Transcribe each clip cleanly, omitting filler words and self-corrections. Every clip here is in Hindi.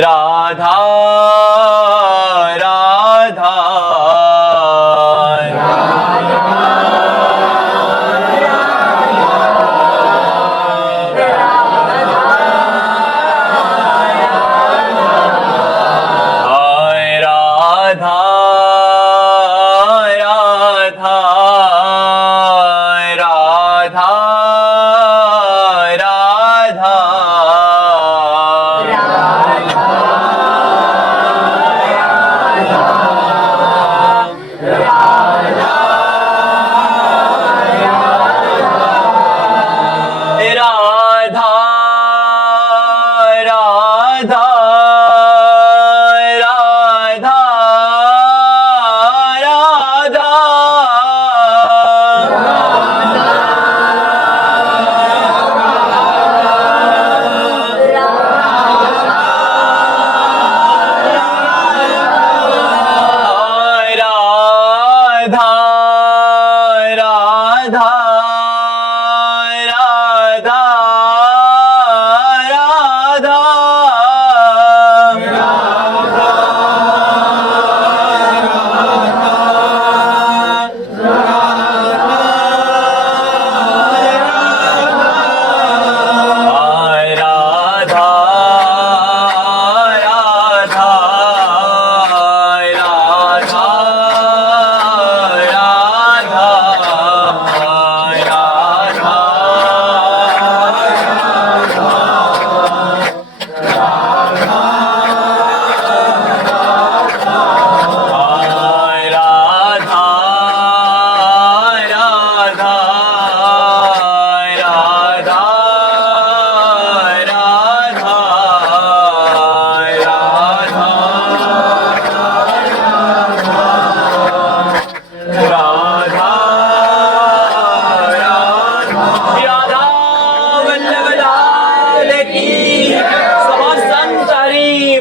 राधा राधा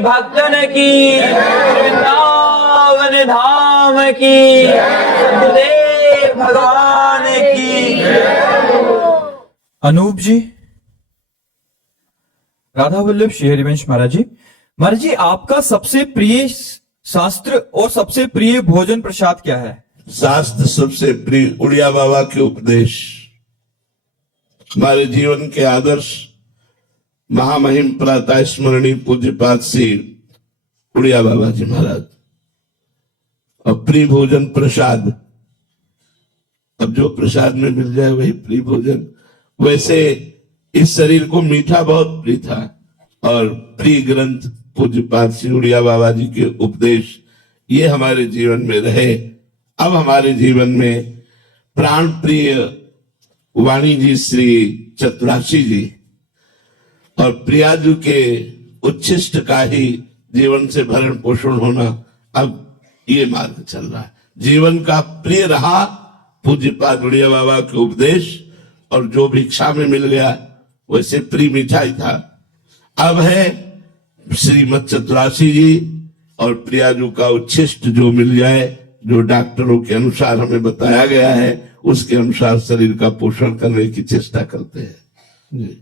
भक्तन की वृंदावन धाम की सतदेव भगवान की। अनूप जी, राधा वल्लभ श्री हरिवंश महाराज जी। महाराज जी, आपका सबसे प्रिय शास्त्र और सबसे प्रिय भोजन प्रसाद क्या है? शास्त्र सबसे प्रिय उड़िया बाबा के उपदेश, हमारे जीवन के आदर्श महामहिम प्रातः स्मरणीय पूज्यपाद श्री उड़िया बाबा जी महाराज। और प्रिय भोजन प्रसाद, अब जो प्रसाद में मिल जाए वही प्रिय भोजन। वैसे इस शरीर को मीठा बहुत प्रिय था और प्रिय ग्रंथ पूज्यपाद श्री उड़िया बाबा जी के उपदेश ये हमारे जीवन में रहे। अब हमारे जीवन में प्राण प्रिय वाणी जी श्री चतुराशी जी और प्रियाजू के उच्छिष्ट का ही जीवन से भरण पोषण होना, अब ये मार्ग चल रहा है। जीवन का प्रिय रहा पूज्यपाद उड़िया बाबा के उपदेश, और जो भिक्षा में मिल गया वैसे प्रिय मिठाई था। अब है श्रीमद चतुराशी जी और प्रियाजू का उच्छिष्ट जो मिल जाए, जो डॉक्टरों के अनुसार हमें बताया गया है उसके अनुसार शरीर का पोषण करने की चेष्टा करते हैं जी।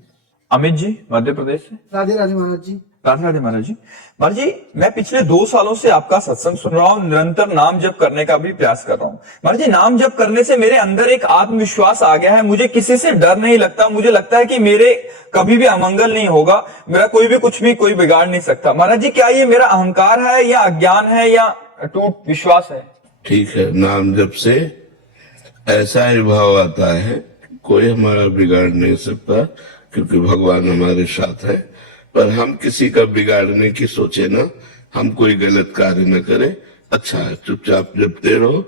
अमित जी, मध्य प्रदेश से। राधे राधे महाराज जी। राधे राधे महाराज जी। महाराज जी, मैं पिछले 2 सालों से आपका सत्संग सुन रहा हूँ, निरंतर नाम जप करने का भी प्रयास कर रहा हूँ। महाराज जी, नाम जप करने से मेरे अंदर एक आत्मविश्वास आ गया है, मुझे किसी से डर नहीं लगता, मुझे लगता है कि मेरे कभी भी अमंगल नहीं होगा, मेरा कोई भी कुछ भी कोई बिगाड़ नहीं सकता। महाराज जी, क्या ये मेरा अहंकार है या अज्ञान है या टूट विश्वास है? ठीक है, नाम जप से ऐसा ही भाव आता है, कोई हमारा बिगाड़ नहीं सकता क्योंकि भगवान हमारे साथ है। पर हम किसी का बिगाड़ने की सोचे ना, हम कोई गलत कार्य न करें। अच्छा है, चुपचाप जपते रहो।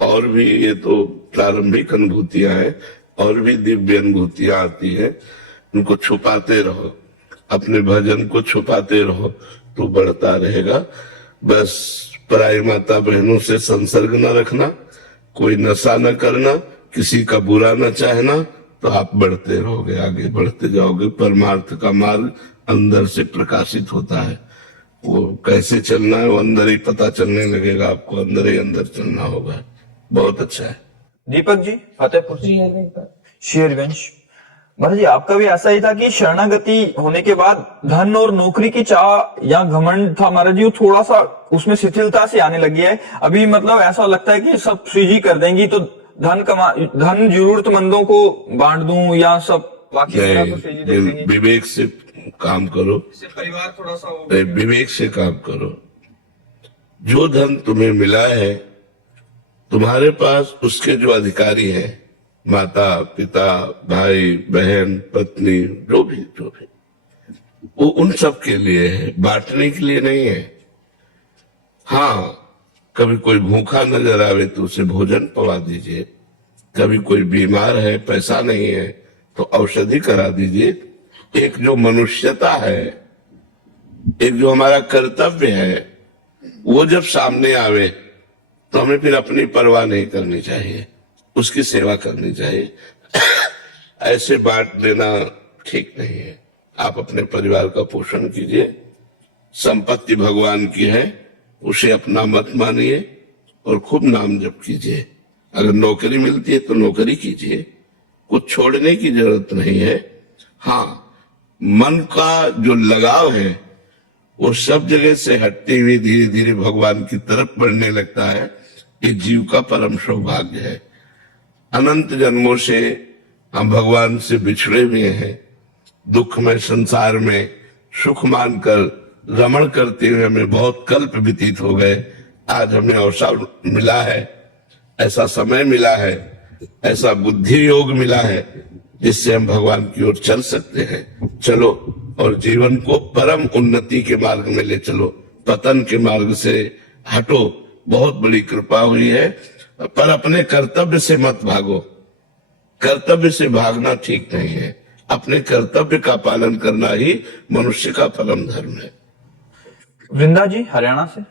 और भी ये तो प्रारंभिक अनुभूतियां हैं, और भी दिव्य अनुभूतियां आती है, उनको छुपाते रहो, अपने भजन को छुपाते रहो तो बढ़ता रहेगा। बस पराई माता बहनों से संसर्ग न रखना, कोई नशा न करना, किसी का बुरा न चाहना, तो आप बढ़ते रहोगे, आगे बढ़ते जाओगे। परमार्थ का मार्ग अंदर से प्रकाशित होता है, वो कैसे चलना है वो अंदर ही पता चलने लगेगा, आपको अंदर ही अंदर चलना होगा। बहुत अच्छा है। दीपक जी, फतेहपुर से। श्री हरिवंश महाराज जी आपका भी ऐसा ही था कि शरणागति होने के बाद धन और नौकरी की चाह या घमंड था महाराज जी, वो थोड़ा सा उसमें शिथिलता से आने लगी है अभी, मतलब ऐसा लगता है कि सब श्री जी कर देंगी तो धन जरूरतमंदों को बांट दूं या सब बाकी मेरा तो श्री जी देख लेंगे। विवेक से काम करो, इससे परिवार थोड़ा सा विवेक से काम करो। जो धन तुम्हें मिला है तुम्हारे पास उसके जो अधिकारी हैं, माता पिता भाई बहन पत्नी जो भी वो उन सब के लिए है, बांटने के लिए नहीं है। हाँ, कभी कोई भूखा नजर आवे तो उसे भोजन पवा दीजिए, कभी कोई बीमार है पैसा नहीं है तो औषधि करा दीजिए। एक जो मनुष्यता है, एक जो हमारा कर्तव्य है, वो जब सामने आवे तो हमें फिर अपनी परवाह नहीं करनी चाहिए, उसकी सेवा करनी चाहिए। ऐसे बांट देना ठीक नहीं है। आप अपने परिवार का पोषण कीजिए, संपत्ति भगवान की है, उसे अपना मत मानिए और खूब नाम जप कीजिए। अगर नौकरी मिलती है तो नौकरी कीजिए, कुछ छोड़ने की जरूरत नहीं है। हाँ, मन का जो लगाव है वो सब जगह से हटते हुए धीरे धीरे भगवान की तरफ बढ़ने लगता है। ये जीव का परम सौभाग्य है। अनंत जन्मों से हम भगवान से बिछड़े हुए हैं, दुख में संसार में सुख मानकर रमण करते हुए हमें बहुत कल्प व्यतीत हो गए। आज हमें अवसर मिला है, ऐसा समय मिला है, ऐसा बुद्धि योग मिला है जिससे हम भगवान की ओर चल सकते हैं। चलो और जीवन को परम उन्नति के मार्ग में ले चलो, पतन के मार्ग से हटो। बहुत बड़ी कृपा हुई है, पर अपने कर्तव्य से मत भागो। कर्तव्य से भागना ठीक नहीं है, अपने कर्तव्य का पालन करना ही मनुष्य का परम धर्म है। वृंदा जी हरियाणा से।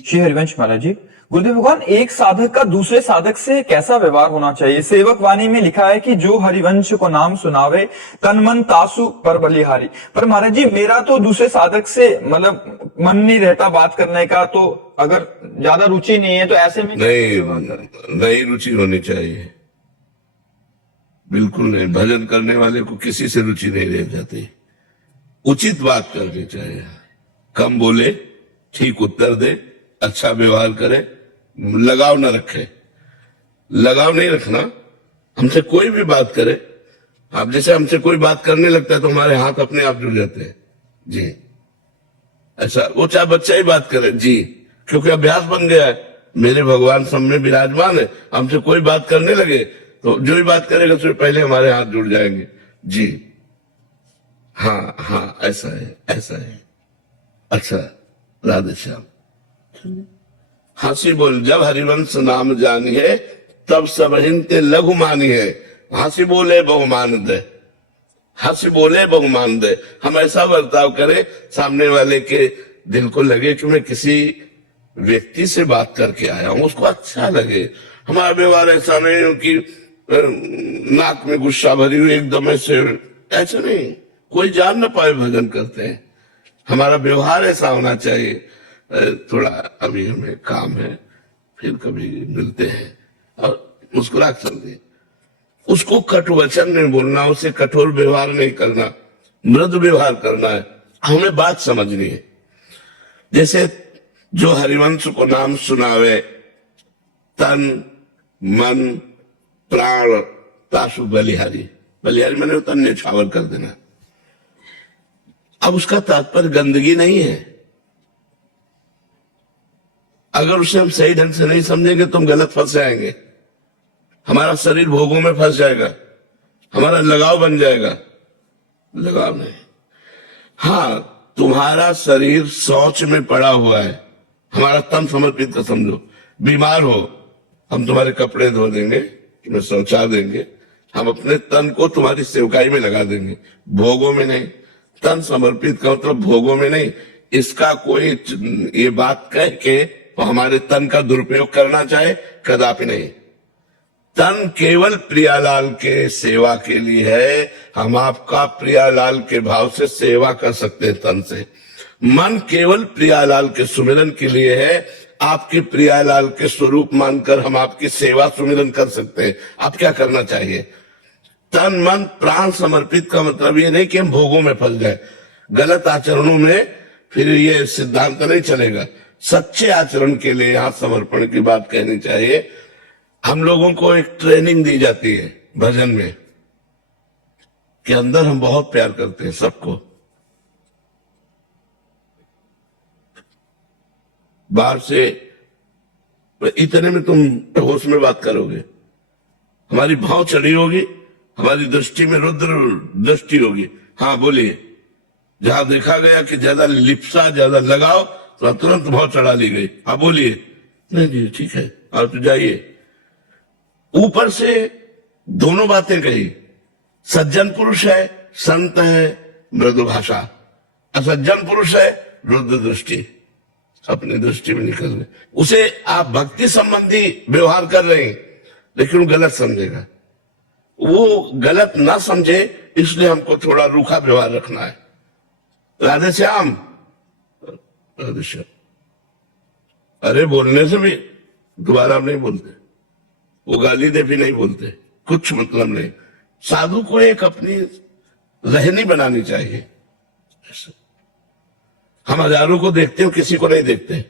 श्री हरिवंश महाराज जी, गुरुदेव भगवान, एक साधक का दूसरे साधक से कैसा व्यवहार होना चाहिए? सेवक वाणी में लिखा है कि जो हरिवंश को नाम सुनावे तन मन तासु पर बलिहारी। पर महाराज जी मेरा तो दूसरे साधक से मतलब मन नहीं रहता बात करने का, तो अगर ज्यादा रुचि नहीं है तो ऐसे में नहीं रुचि होनी चाहिए, बिल्कुल नहीं। भजन करने वाले को किसी से रुचि नहीं रह जाती। उचित बात करनी चाहिए, कम बोले, ठीक उत्तर दे, अच्छा व्यवहार करे, लगाव न रखे। लगाव नहीं रखना। हमसे कोई भी बात करे, आप जैसे हमसे कोई बात करने लगता है तो हमारे हाथ अपने आप जुड़ जाते हैं जी। ऐसा वो चाहे बच्चा ही बात करे जी, क्योंकि अभ्यास बन गया है। मेरे भगवान सब में विराजमान है, हमसे कोई बात करने लगे तो जो भी बात करेगा उससे पहले हमारे हाथ जुड़ जाएंगे जी। हाँ हाँ, ऐसा है, ऐसा है। अच्छा, राधे श्याम। हंसी बोल जब हरिवंश नाम जानिए तब सब हिंते लघु मानी है। हंसी बोले बहुमान दे, हंसी बोले बहुमान दे। हम ऐसा बर्ताव करें सामने वाले के दिल को लगे कि मैं किसी व्यक्ति से बात करके आया हूं, उसको अच्छा लगे। हमारा व्यवहार ऐसा नहीं हो कि नाक में गुस्सा भरी हुई एकदम ऐसे, ऐसा नहीं। कोई जान न पाए भजन करते हैं। हमारा व्यवहार ऐसा होना चाहिए। थोड़ा अभी हमें काम है, फिर कभी मिलते हैं, और मुस्कुरा चलते। उसको कटु वचन नहीं बोलना, उसे कठोर व्यवहार नहीं करना, मृदु व्यवहार करना है। हमें बात समझनी है। जैसे जो हरिवंश को नाम सुनावे तन मन प्राण तासु बलिहारी। बलिहारी मैंने तन न्यौछावर कर देना। अब उसका तात्पर्य गंदगी नहीं है। अगर उसे हम सही ढंग से नहीं समझेंगे तो हम गलत फंस जाएंगे। हमारा शरीर भोगों में फंस जाएगा, हमारा लगाव बन जाएगा। लगाव नहीं। हाँ, तुम्हारा शरीर शौच में पड़ा हुआ है, हमारा तन समर्पित का समझो। बीमार हो, हम तुम्हारे कपड़े धो देंगे, तुम्हें शौचा देंगे, हम अपने तन को तुम्हारी सेवकाई में लगा देंगे, भोगों में नहीं। तन समर्पित का मतलब भोगों में नहीं। इसका कोई ये बात कह के तो हमारे तन का दुरुपयोग करना चाहे, कदापि नहीं। तन केवल प्रियालाल के सेवा के लिए है। हम आपका प्रियालाल के भाव से सेवा कर सकते हैं तन से। मन केवल प्रियालाल के सुमिरन के लिए है। आपके प्रियालाल के स्वरूप मानकर हम आपकी सेवा सुमिरन कर सकते हैं। आप क्या करना चाहिए? तन मन प्राण समर्पित का मतलब ये नहीं कि हम भोगों में फंस जाए, गलत आचरणों में फिर ये सिद्धांत नहीं चलेगा। सच्चे आचरण के लिए यहां समर्पण की बात कहनी चाहिए। हम लोगों को एक ट्रेनिंग दी जाती है भजन में कि अंदर हम बहुत प्यार करते हैं सबको, बाहर से इतने में तुम होश में बात करोगे, हमारी भाव चढ़ी होगी, हमारी दृष्टि में रुद्र दृष्टि होगी। हाँ बोलिए, जहां देखा गया कि ज्यादा लिप्सा ज्यादा लगाओ तो तुरंत भाव चढ़ा ली गई। हाँ बोलिए, नहीं जी ठीक है आप तो जाइए। ऊपर से दोनों बातें कही, सज्जन पुरुष है, संत है, मृदु भाषा, असज्जन पुरुष है, रुद्र दृष्टि, अपनी दृष्टि में निकल गए। उसे आप भक्ति संबंधी व्यवहार कर रहे हैं लेकिन वो गलत समझेगा, वो गलत ना समझे इसलिए हमको थोड़ा रूखा व्यवहार रखना है। राधे श्याम, राधे श्याम, अरे बोलने से भी दोबारा हम नहीं बोलते, वो गाली दे भी नहीं बोलते, कुछ मतलब नहीं। साधु को एक अपनी रहनी बनानी चाहिए। हम हजारों को देखते हो, किसी को नहीं देखते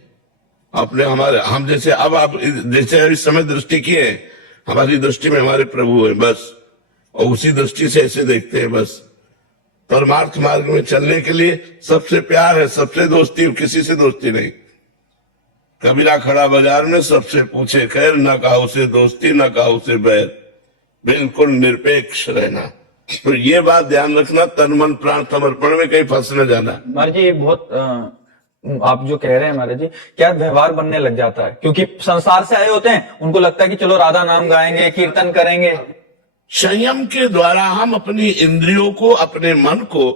अपने। हमारे हम जैसे अब आप जैसे इस समय दृष्टि की है, हमारी दृष्टि में हमारे प्रभु है बस, और उसी दृष्टि से ऐसे देखते हैं बस। परमार्थ मार्ग में चलने के लिए सबसे प्यार है, सबसे दोस्ती, किसी से दोस्ती नहीं। कबीरा खड़ा बाजार में सबसे पूछे खैर, न कहा उसे दोस्ती न कहा उसे बैर, बिल्कुल निरपेक्ष रहना। तो ये बात ध्यान रखना, तन मन प्राण समर्पण में कहीं फंस न जाना। महाराज जी ये बहुत आप जो कह रहे हैं महाराज जी, क्या व्यवहार बनने लग जाता है, क्योंकि संसार से आए होते हैं, उनको लगता है कि चलो राधा नाम गाएंगे, कीर्तन करेंगे। संयम के द्वारा हम अपनी इंद्रियों को, अपने मन को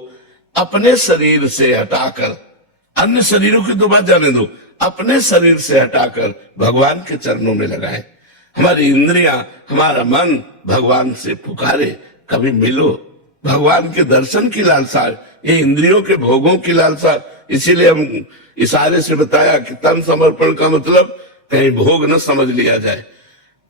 अपने शरीर से हटाकर, अन्य शरीरों की तो बात जाने दो, अपने शरीर से हटाकर भगवान के चरणों में लगाएं। हमारी इंद्रियां, हमारा मन भगवान से पुकारे, कभी मिलो। भगवान के दर्शन की लालसा, ये इंद्रियों के भोगों की लालसा। इसीलिए हम इशारे से बताया कि तन समर्पण का मतलब कहीं भोग न समझ लिया जाए,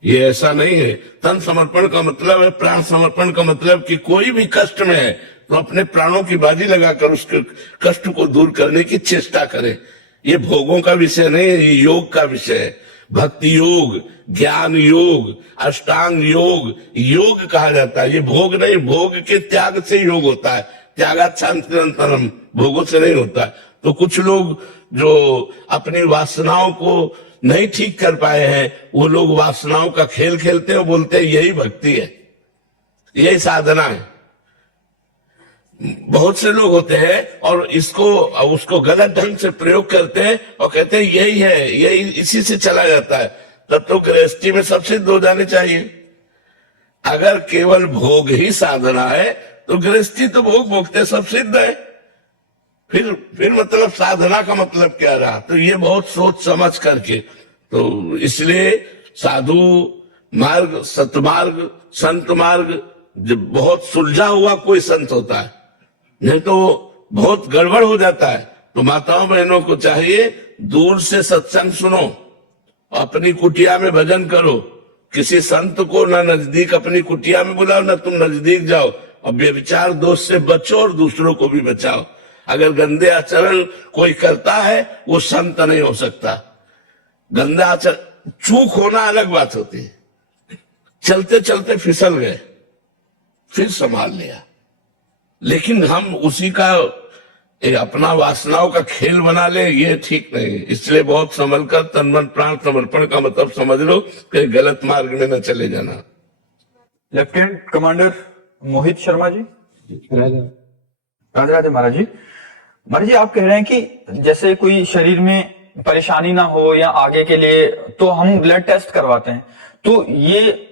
ये ऐसा नहीं है। तन समर्पण का मतलब है, प्राण समर्पण का मतलब कि कोई भी कष्ट में है तो अपने प्राणों की बाजी लगाकर उसके कष्ट को दूर करने की चेष्टा करे। ये भोगों का विषय नहीं है, ये योग का विषय है। भक्ति योग, ज्ञान योग, अष्टांग योग, योग कहा जाता है। ये भोग नहीं, भोग के त्याग से योग होता है। त्यागाच्छांतिरंतरम, भोगों से नहीं होता है। तो कुछ लोग जो अपनी वासनाओं को नहीं ठीक कर पाए हैं, वो लोग वासनाओं का खेल खेलते हैं, बोलते हैं यही भक्ति है, यही साधना है। बहुत से लोग होते हैं और उसको गलत ढंग से प्रयोग करते हैं और कहते हैं यही है, यही इसी से चला जाता है। तब तो गृहस्थी में सब सिद्ध हो जाने चाहिए। अगर केवल भोग ही साधना है तो गृहस्थी तो भोग भोगते सब सिद्ध है, फिर मतलब साधना का मतलब क्या रहा। तो ये बहुत सोच समझ करके, तो इसलिए साधु मार्ग, सतमार्ग, संत मार्ग, जब बहुत सुलझा हुआ कोई संत होता है, नहीं तो बहुत गड़बड़ हो जाता है। तो माताओं बहनों को चाहिए दूर से सत्संग सुनो, अपनी कुटिया में भजन करो, किसी संत को ना नजदीक अपनी कुटिया में बुलाओ ना तुम नजदीक जाओ, और व्यभिचार दोष से बचो और दूसरों को भी बचाओ। अगर गंदे आचरण कोई करता है वो संत नहीं हो सकता। गंदा आचरण, चूक होना अलग बात होती है, चलते चलते फिसल गए फिर संभाल लिया, लेकिन हम उसी का अपना वासनाओं का खेल बना ले, ये ठीक नहीं। इसलिए बहुत संभल कर तन मन प्राण समर्पण का मतलब समझ लो, कि गलत मार्ग में न चले जाना। लेफ्टिनेंट कमांडर मोहित शर्मा जी, राधे राधे महाराज जी। महाराज जी आप कह रहे हैं कि जैसे कोई शरीर में परेशानी ना हो या आगे के लिए, तो हम ब्लड टेस्ट करवाते हैं, तो ये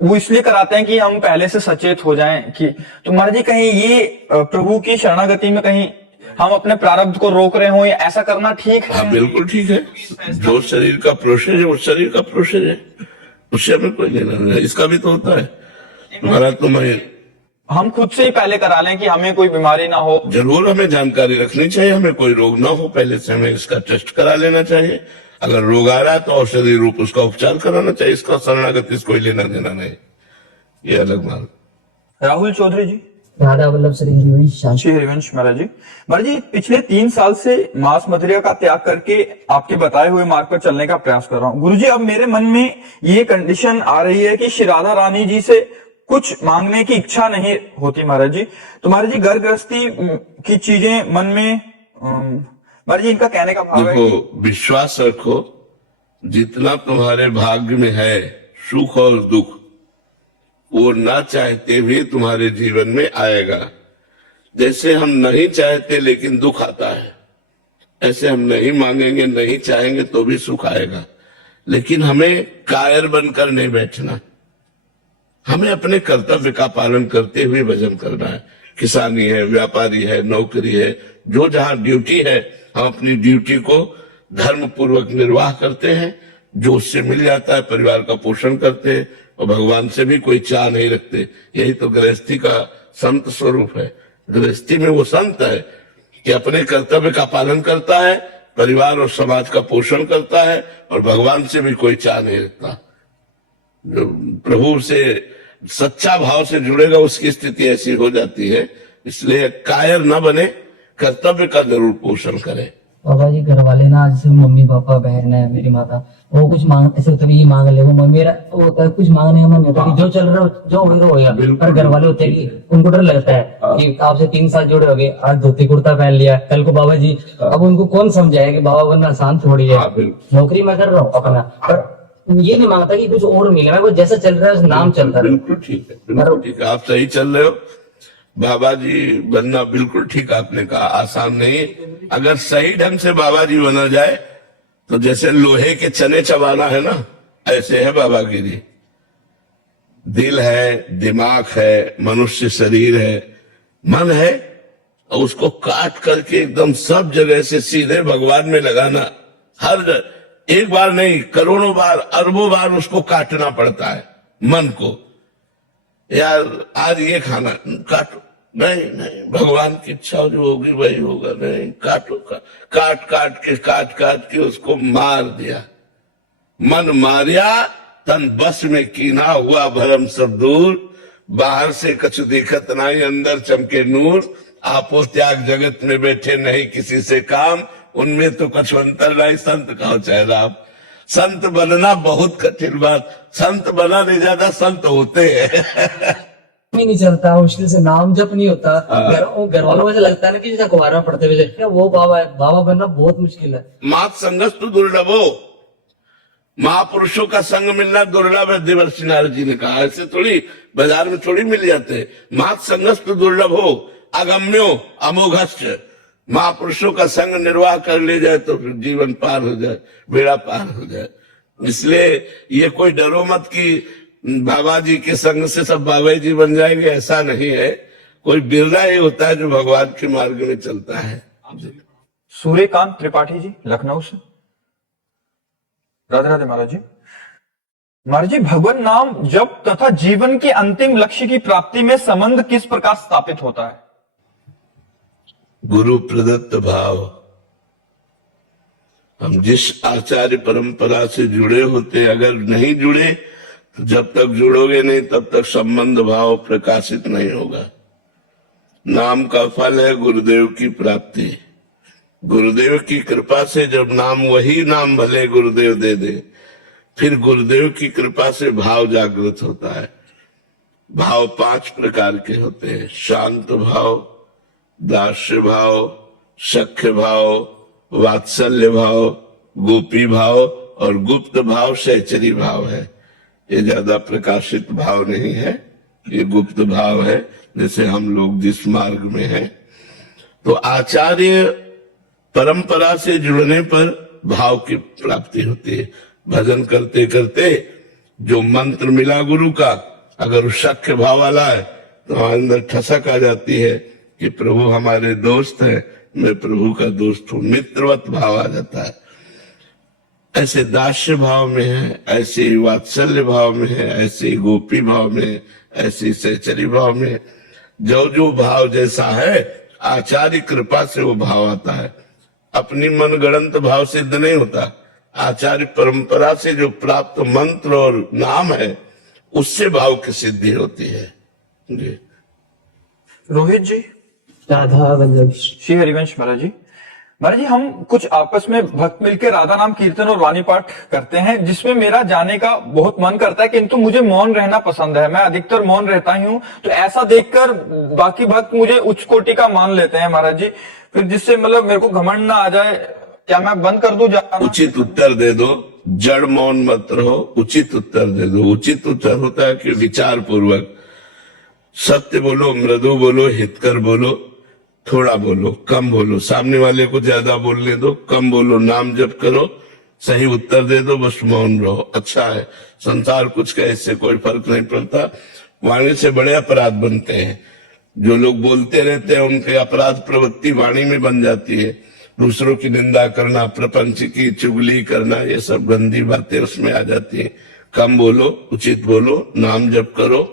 वो इसलिए कराते हैं कि हम पहले से सचेत हो जाएं कि, तो महाराज जी कहीं ये प्रभु की शरणागति में कहीं हम अपने प्रारब्ध को रोक रहे हो, या ऐसा करना ठीक है? हाँ बिल्कुल ठीक है। जो शरीर का प्रोसेस है वो शरीर का प्रोसेस है, उससे हमें कोई लेना नहीं। इसका भी तो होता है महाराज। तो हम खुद से ही पहले करा लें कि हमें कोई बीमारी ना हो। जरूर हमें जानकारी रखनी चाहिए, हमें कोई रोग ना हो पहले से हमें इसका टेस्ट करा लेना चाहिए। अगर रोग आ रहा है तो औषधि रूप उसका उपचार कराना चाहिए। इसका शरणागति कोई लेना देना नहीं, ये अलग मार्ग। राहुल चौधरी जी। राधा वल्लभ श्री हरिवंश शांति। श्री हरिवंश महाराज जी। महाराज जी, पिछले 3 साल से मांस मदिरा का त्याग करके आपके बताए हुए मार्ग पर चलने का प्रयास कर रहा हूँ। गुरुजी, अब मेरे मन में ये कंडीशन आ रही है कि श्री राधा रानी जी से कुछ मांगने की इच्छा नहीं होती महाराज जी। तो महाराज जी, घर गृहस्थी की चीजें मन में महाराज जी, इनका कहने का भाव है देखो, विश्वास रखो, जितना तुम्हारे भाग्य में है सुख और दुख, वो ना चाहते भी तुम्हारे जीवन में आएगा। जैसे हम नहीं चाहते लेकिन दुख आता है, ऐसे हम नहीं मांगेंगे, नहीं चाहेंगे तो भी सुख आएगा। लेकिन हमें कायर बनकर नहीं बैठना, हमें अपने कर्तव्य का पालन करते हुए भजन करना है। किसानी है, व्यापारी है, नौकरी है, जो जहां ड्यूटी है, हम अपनी ड्यूटी को धर्म पूर्वक निर्वाह करते हैं। जो उससे मिल जाता है परिवार का पोषण करते हैं, और भगवान से भी कोई चाह नहीं रखते। यही तो गृहस्थी का संत स्वरूप है। गृहस्थी में वो संत है कि अपने कर्तव्य का पालन करता है, परिवार और समाज का पोषण करता है, और भगवान से भी कोई चाह नहीं रखता। जो प्रभु से सच्चा भाव से जुड़ेगा उसकी स्थिति ऐसी हो जाती है। इसलिए कायर न बने, कर्तव्य का जरूर पोषण करें। बाबा जी, घर वाले ना, जैसे मम्मी पापा बहन है, मेरी माता, वो कुछ मांग ऐसे होता है, ये मांग ले, वो मेरा वो होता है, कुछ मांगने का मन नहीं होता कि जो चल रहा है, जो होगा होगा। पर घर वाले होते हैं कि उनको डर लगता है कि आपसे 3 साल जुड़े हो गए, आज धोती कुर्ता पहन लिया, कल को बाबा जी, अब उनको कौन समझाए कि बाबा बनना आसान थोड़ी है। नौकरी मैं कर रहा हूँ अपना, पर ये नहीं मांगता कि कुछ और मिले, वो जैसा चल रहा है नाम चलता है। बिल्कुल ठीक है, बिल्कुल ठीक है, आप सही चल रहे हो। बाबा जी बनना बिल्कुल ठीक आपने कहा, आसान नहीं। अगर सही ढंग से बाबा जी बना जाए तो जैसे लोहे के चने चबाना है ना, ऐसे है बाबागिरी। दिल है, दिमाग है, मनुष्य शरीर है, मन है, और उसको काट करके एकदम सब जगह से सीधे भगवान में लगाना। हर एक बार नहीं, करोड़ों बार, अरबों बार उसको काटना पड़ता है मन को। यार आज ये खाना, काटो, नहीं नहीं, भगवान की इच्छा जो होगी वही होगा, नहीं, काटो, काट काट के उसको मार दिया। मन मारिया तन बस में कीना, हुआ भरम सब दूर। बाहर से कछु दिखत नहीं, अंदर चमके नूर। आपो त्याग जगत में बैठे नहीं किसी से काम, उनमें तो कछु अंतर नहीं, संत कहो चाहे राम। संत बनना बहुत कठिन बात, संत बना नहीं ज्यादा संत होते हैं। नहीं चलता, मुश्किल से नाम जप नहीं होता। घर वालों को ऐसा लगता है ना कि जैसे कुमार में पढ़ते हुए वो बाबा है, बाबा बनना बहुत मुश्किल है। मात संगस्तु दुर्लभो, महापुरुषों का संग मिलना दुर्लभ है, देवर्षि नारद जी ने कहा। ऐसे थोड़ी बाजार में थोड़ी मिल जाते। मात संगस्तु दुर्लभो अगम्यो अमोघश्च। महापुरुषों का संग निर्वाह कर ले जाए तो फिर जीवन पार हो जाए, बेड़ा पार हो जाए। इसलिए ये कोई डरो मत कि बाबा जी के संग से सब बाबा जी बन जाएंगे, ऐसा नहीं है। कोई बिरला ही होता है जो भगवान के मार्ग में चलता है। सूर्यकांत त्रिपाठी जी, लखनऊ से। राधे राधे महाराज जी। महाराज जी, भगवान नाम जप तथा जीवन के अंतिम लक्ष्य की प्राप्ति में संबंध किस प्रकार स्थापित होता है? गुरु प्रदत्त भाव। हम जिस आचार्य परंपरा से जुड़े होते, अगर नहीं जुड़े तो जब तक जुड़ोगे नहीं तब तक संबंध भाव प्रकाशित नहीं होगा। नाम का फल है गुरुदेव की प्राप्ति। गुरुदेव की कृपा से जब नाम, वही नाम भले गुरुदेव दे दे, फिर गुरुदेव की कृपा से भाव जागृत होता है। भाव 5 प्रकार के होते हैं: शांत भाव, दास्य भाव, सख्य भाव, वात्सल्य भाव, गोपी भाव, और गुप्त भाव सहचरी भाव है। ये ज्यादा प्रकाशित भाव नहीं है, ये गुप्त भाव है। जैसे हम लोग जिस मार्ग में हैं, तो आचार्य परंपरा से जुड़ने पर भाव की प्राप्ति होती है। भजन करते करते जो मंत्र मिला गुरु का, अगर सख्य भाव वाला है तो अंदर ठसक आ जाती है कि प्रभु हमारे दोस्त हैं, मैं प्रभु का दोस्त हूं, मित्रवत भाव आ जाता है। ऐसे दास्य भाव में है, ऐसे ही वात्सल्य भाव में है, ऐसे ही गोपी भाव में, ऐसे ही सहचरी भाव में। जो जो भाव जैसा है, आचार्य कृपा से वो भाव आता है। अपनी मनगढ़ंत भाव सिद्ध नहीं होता। आचार्य परंपरा से जो प्राप्त मंत्र और नाम है, उससे भाव की सिद्धि होती है। जी। रोहित जी, राधा वल्लभ। श्री हरिवंश महाराज जी। महाराज जी, हम कुछ आपस में भक्त मिलकर राधा नाम कीर्तन और वाणी पाठ करते हैं, जिसमें मेरा जाने का बहुत मन करता है, किंतु मुझे मौन रहना पसंद है। मैं अधिकतर मौन रहता ही हूँ, तो ऐसा देखकर बाकी भक्त मुझे उच्च कोटि का मान लेते हैं महाराज जी। फिर जिससे मतलब मेरे को घमंड ना आ जाए, क्या मैं बंद कर दूं जाना? उचित उत्तर दे दो, जड़ मौन मत रहो, उचित उत्तर दे दो। उचित उत्तर होता है कि विचार पूर्वक सत्य बोलो, मृदु बोलो, हितकर बोलो, थोड़ा बोलो, कम बोलो, सामने वाले को ज्यादा बोलने दो, कम बोलो, नाम जप करो, सही उत्तर दे दो, बस मौन रहो। अच्छा है, संसार कुछ का इससे कोई फर्क नहीं पड़ता। वाणी से बड़े अपराध बनते हैं। जो लोग बोलते रहते हैं उनके अपराध प्रवृत्ति वाणी में बन जाती है। दूसरों की निंदा करना, प्रपंच की चुगली करना, ये सब गंदी बातें उसमें आ जाती हैं। कम बोलो, उचित बोलो, नाम जप करो।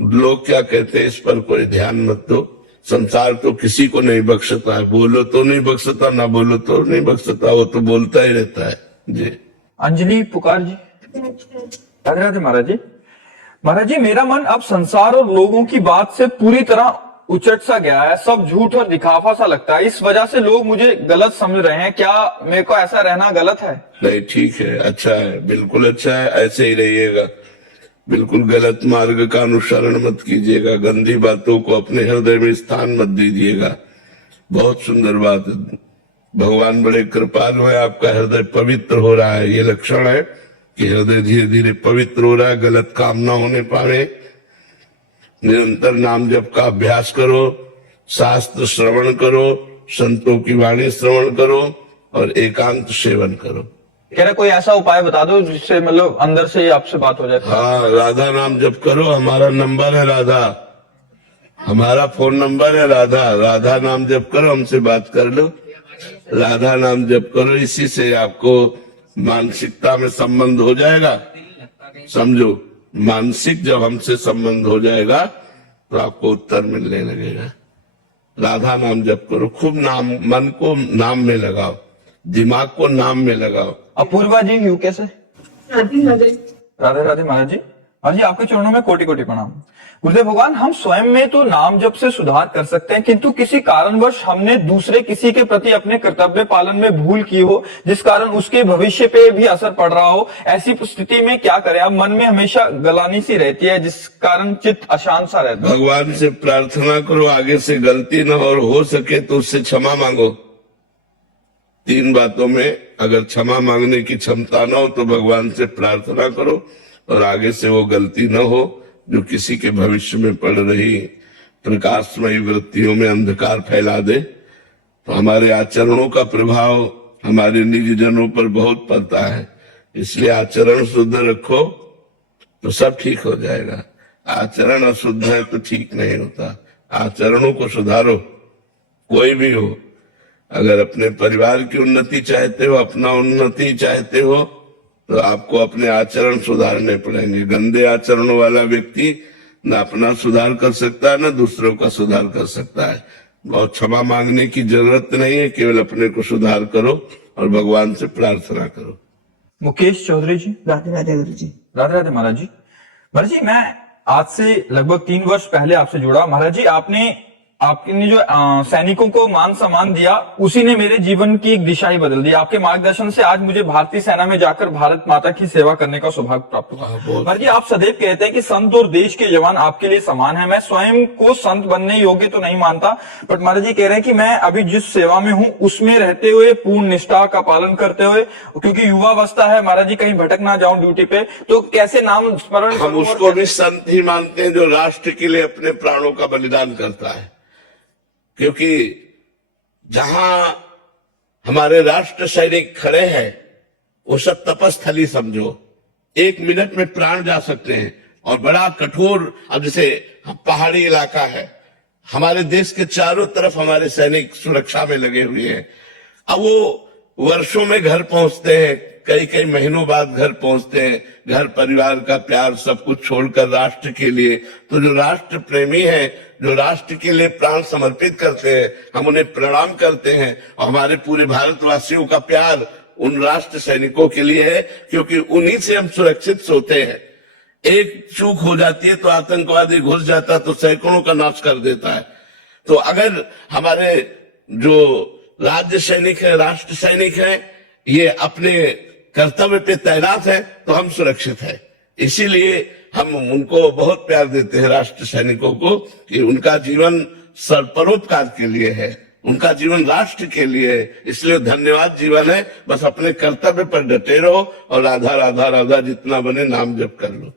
लोग क्या कहते हैं इस पर कोई ध्यान मत दो। संसार तो किसी को नहीं बख्शता है, बोलो तो नहीं बख्शता, ना बोलो तो नहीं बख्शता, वो तो बोलता ही रहता है जी। अंजलि पुकार जी। राधे राधे महाराज जी। महाराज जी, मेरा मन अब संसार और लोगों की बात से पूरी तरह उचट सा गया है। सब झूठ और दिखावा सा लगता है। इस वजह से लोग मुझे गलत समझ रहे हैं। क्या मेरे को ऐसा रहना गलत है? नहीं, ठीक है, अच्छा है, बिल्कुल अच्छा है, ऐसे ही रहिएगा। बिल्कुल गलत मार्ग का अनुसरण मत कीजिएगा। गंदी बातों को अपने हृदय में स्थान मत दीजिएगा। बहुत सुंदर बात है। भगवान बड़े कृपालु है, आपका हृदय पवित्र हो रहा है। ये लक्षण है कि हृदय धीरे धीरे पवित्र हो रहा है, गलत काम ना होने पाए। निरंतर नाम जप का अभ्यास करो, शास्त्र श्रवण करो, संतों की वाणी श्रवण करो और एकांत सेवन करो। कह रहे कोई ऐसा उपाय बता दो जिससे मतलब अंदर से ही आपसे बात हो जाए। हाँ, राधा नाम जप करो। हमारा नंबर है राधा, हमारा फोन नंबर है राधा। राधा नाम जप करो, हमसे बात कर लो। राधा नाम जप करो, इसी से आपको मानसिकता में संबंध हो जाएगा। समझो, मानसिक जब हमसे संबंध हो जाएगा तो आपको उत्तर मिलने लगेगा। राधा नाम जप करो, खूब नाम, मन को नाम में लगाओ, दिमाग को नाम में लगाओ। अपूर्वा जी, यूके से। राधे राधे महाराज जी। महाराज जी, आपके चरणों में कोटि कोटि प्रणाम। गुरुदेव भगवान, हम स्वयं में तो नाम जप से सुधार कर सकते हैं, किंतु किसी कारणवश हमने दूसरे किसी के प्रति अपने कर्तव्य पालन में भूल की हो, जिस कारण उसके भविष्य पे भी असर पड़ रहा हो। ऐसी स्थिति में क्या करें? अब मन में हमेशा गलानी सी रहती है, जिस कारण चित्त अशांत सा रहता है। भगवान से प्रार्थना करो आगे से गलती न हो सके तो उससे क्षमा मांगो। 3 बातों में अगर क्षमा मांगने की क्षमता न हो तो भगवान से प्रार्थना करो और आगे से वो गलती न हो जो किसी के भविष्य में पड़ रही प्रकाशमयी वृत्तियों में अंधकार फैला दे। तो हमारे आचरणों का प्रभाव हमारे निज जनों पर बहुत पड़ता है, इसलिए आचरण शुद्ध रखो तो सब ठीक हो जाएगा। आचरण अशुद्ध है तो ठीक नहीं होता। आचरणों को सुधारो, कोई भी हो। अगर अपने परिवार की उन्नति चाहते हो, अपना उन्नति चाहते हो, तो आपको अपने आचरण सुधारने पड़ेंगे। गंदे आचरणों वाला व्यक्ति न अपना सुधार कर सकता है, न दूसरों का सुधार कर सकता है। बहुत क्षमा मांगने की जरूरत नहीं है, केवल अपने को सुधार करो और भगवान से प्रार्थना करो। मुकेश चौधरी जी। राधे राधे गुरु जी। राधे राधे महाराज जी। महाराज जी, मैं आज से लगभग 3 वर्ष पहले आपसे जुड़ा। महाराज जी, आपने जो सैनिकों को मान सम्मान दिया, उसी ने मेरे जीवन की एक दिशा ही बदल दी। आपके मार्गदर्शन से आज मुझे भारतीय सेना में जाकर भारत माता की सेवा करने का सौभाग्य प्राप्त हुआ। महाराज जी, आप सदैव कहते हैं कि संत और देश के जवान आपके लिए समान है। मैं स्वयं को संत बनने योग्य तो नहीं मानता, बट महाराज जी कह रहे हैं कि मैं अभी जिस सेवा में हूँ उसमें रहते हुए, पूर्ण निष्ठा का पालन करते हुए, क्योंकि युवावस्था है महाराज जी, कहीं भटक ना जाऊं ड्यूटी पे, तो कैसे नाम स्मरण। हम उसको भी संत ही मानते हैं जो राष्ट्र के लिए अपने प्राणों का बलिदान करता है। क्योंकि जहां हमारे राष्ट्र सैनिक खड़े हैं वो सब तपस्थली समझो। 1 मिनट में प्राण जा सकते हैं और बड़ा कठोर, अब जैसे पहाड़ी इलाका है, हमारे देश के चारों तरफ हमारे सैनिक सुरक्षा में लगे हुए हैं। अब वो वर्षों में घर पहुंचते हैं, कई महीनों बाद घर पहुंचते हैं, घर परिवार का प्यार सब कुछ छोड़कर राष्ट्र के लिए। तो जो राष्ट्र प्रेमी है, जो राष्ट्र के लिए प्राण समर्पित करते हैं, हम उन्हें प्रणाम करते हैं। और हमारे पूरे भारतवासियों का प्यार उन राष्ट्र सैनिकों के लिए है, क्योंकि उन्हीं से हम सुरक्षित सोते हैं। एक चूक हो जाती है तो आतंकवादी घुस जाता तो सैकड़ों का नाश कर देता है। तो अगर हमारे जो राज्य सैनिक है, राष्ट्र सैनिक है, ये अपने कर्तव्य पे तैनात है तो हम सुरक्षित है। इसीलिए हम उनको बहुत प्यार देते हैं, राष्ट्र सैनिकों को, कि उनका जीवन परोपकार के लिए है, उनका जीवन राष्ट्र के लिए है। इसलिए धन्यवाद जीवन है। बस अपने कर्तव्य पर डटे रहो और राधा राधा राधा जितना बने नाम जप कर लो।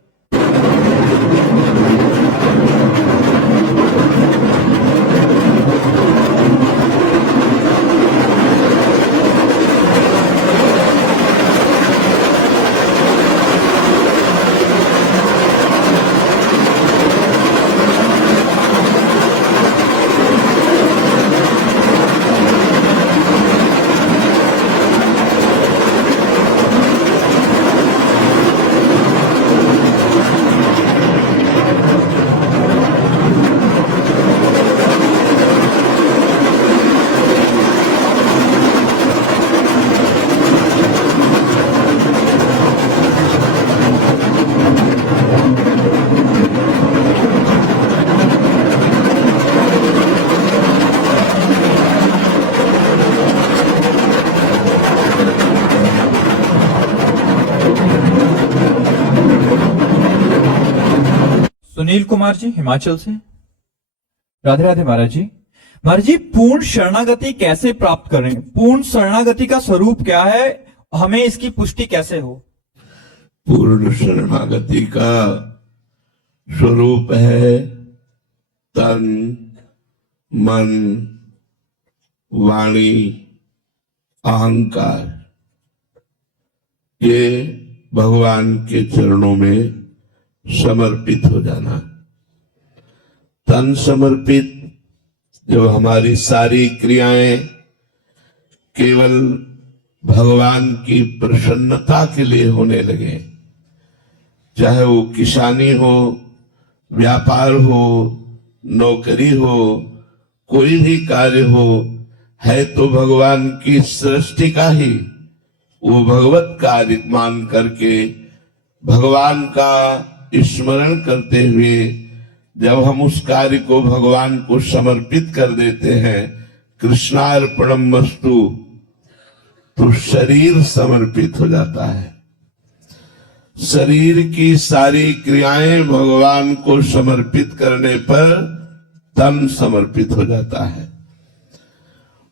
सुनील कुमार जी हिमाचल से। राधे राधे महाराज जी। महाराज जी, पूर्ण शरणागति कैसे प्राप्त करें? पूर्ण शरणागति का स्वरूप क्या है? हमें इसकी पुष्टि कैसे हो? पूर्ण शरणागति का स्वरूप है तन, मन, वाणी, अहंकार, ये भगवान के चरणों में समर्पित हो जाना। तन समर्पित, जब हमारी सारी क्रियाएं केवल भगवान की प्रसन्नता के लिए होने लगे, चाहे वो किसानी हो, व्यापार हो, नौकरी हो, कोई भी कार्य हो, है तो भगवान की सृष्टि का ही, वो भगवत कार्य मान करके भगवान का स्मरण करते हुए जब हम उस कार्य को भगवान को समर्पित कर देते हैं, कृष्णार्पणमस्तु, तो शरीर समर्पित हो जाता है। शरीर की सारी क्रियाएं भगवान को समर्पित करने पर तन समर्पित हो जाता है।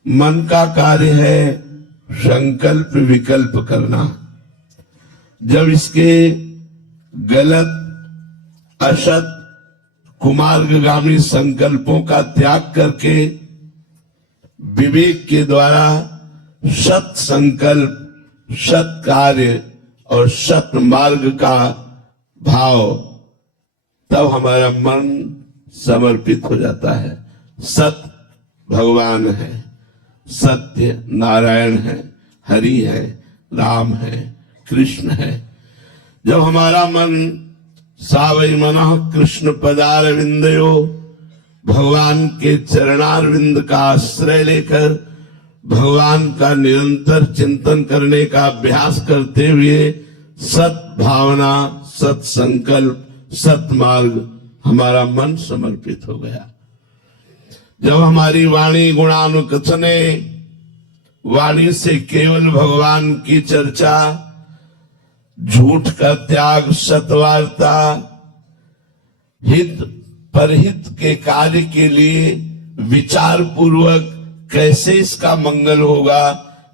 मन का कार्य है संकल्प विकल्प करना। जब इसके गलत, असत, कुमार्गगामी संकल्पों का त्याग करके विवेक के द्वारा सत संकल्प, सत कार्य और सत मार्ग का भाव, तब हमारा मन समर्पित हो जाता है। सत भगवान है, सत्य नारायण है, हरि है, राम है, कृष्ण है। जब हमारा मन सावई मनः कृष्ण पदारविंदयो, भगवान के चरणारविंद का आश्रय लेकर भगवान का निरंतर चिंतन करने का अभ्यास करते हुए सत भावना, सत संकल्प, सत मार्ग, हमारा मन समर्पित हो गया। जब हमारी वाणी गुणानुकथने, वाणी से केवल भगवान की चर्चा, झूठ का त्याग, सतवार्ता, हित परहित के कार्य के लिए विचार पूर्वक कैसे इसका मंगल होगा,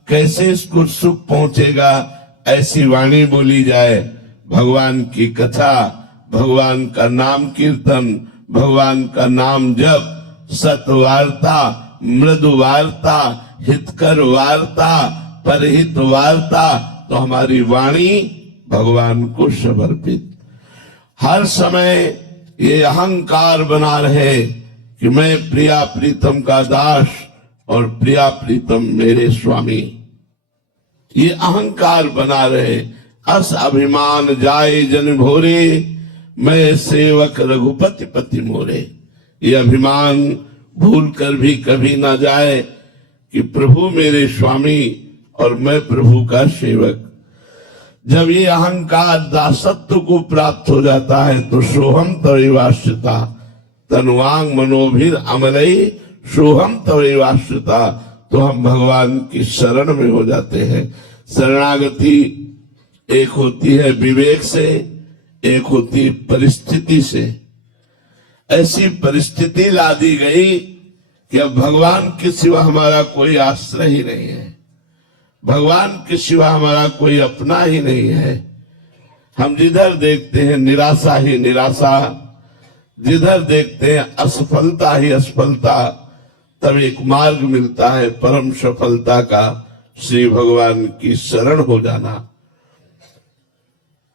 कैसे इसको सुख पहुंचेगा, ऐसी वाणी बोली जाए। भगवान की कथा, भगवान का नाम कीर्तन, भगवान का नाम जप, सतवार्ता, मृदु वार्ता, हितकर वार्ता, परहित वार्ता, तो हमारी वाणी भगवान को समर्पित। हर समय ये अहंकार बना रहे कि मैं प्रिया प्रीतम का दास और प्रिया प्रीतम मेरे स्वामी, ये अहंकार बना रहे। अस अभिमान जाए जन भोरे, मैं सेवक रघुपति पति मोरे। ये अभिमान भूल कर भी कभी ना जाए कि प्रभु मेरे स्वामी और मैं प्रभु का सेवक। जब ये अहंकार दासत्व को प्राप्त हो जाता है तो सोहम तवैवाश्रिता तनुवांग मनोभिर अमलई सोहम तवैवाश्रिता, तो हम भगवान की शरण में हो जाते हैं। शरणागति एक होती है विवेक से, एक होती है परिस्थिति से। ऐसी परिस्थिति ला दी गई कि अब भगवान के सिवा हमारा कोई आश्रय ही नहीं है, भगवान के सिवा हमारा कोई अपना ही नहीं है। हम जिधर देखते हैं निराशा ही निराशा, जिधर देखते हैं असफलता ही असफलता, तब एक मार्ग मिलता है परम सफलता का, श्री भगवान की शरण हो जाना।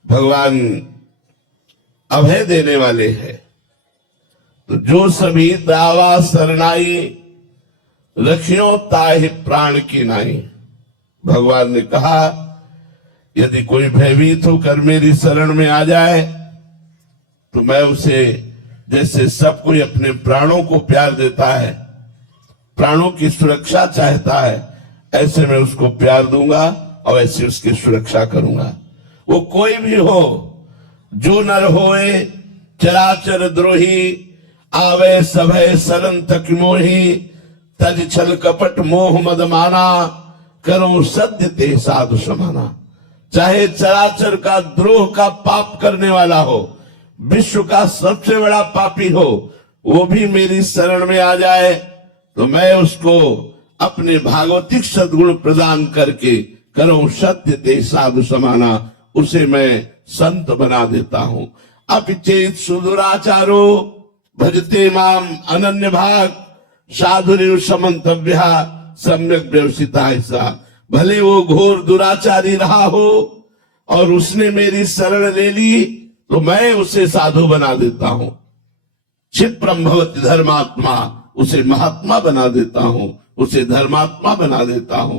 भगवान अभय देने वाले हैं, तो जो सभी दावा शरणाई रखियो ताहि प्राण की नाई। भगवान ने कहा यदि कोई भयभीत होकर मेरी शरण में आ जाए तो मैं उसे, जैसे सब कोई अपने प्राणों को प्यार देता है, प्राणों की सुरक्षा चाहता है, ऐसे मैं उसको प्यार दूंगा और ऐसे उसकी सुरक्षा करूंगा। वो कोई भी हो, जो नर होए चराचर द्रोही, आवे सभय शरण तक मोही, तज छल कपट मोह मद माना, करो सत्य ते साधु समाना। चाहे चराचर का द्रोह का पाप करने वाला हो, विश्व का सबसे बड़ा पापी हो, वो भी मेरी शरण में आ जाए तो मैं उसको अपने भागवतिक सद्गुण प्रदान करके, करो सत्य ते साधु समाना, उसे मैं संत बना देता हूं। अपिचेत सुदुराचारो भजते माम अनन्य भाग, साधुरेव समन्तव्या सम्यक व्यवसिता ऐसा। भले वो घोर दुराचारी रहा हो और उसने मेरी शरण ले ली तो मैं उसे साधु बना देता हूं। क्षिप्रम भवति धर्मात्मा, उसे महात्मा बना देता हूं, उसे धर्मात्मा बना देता हूं।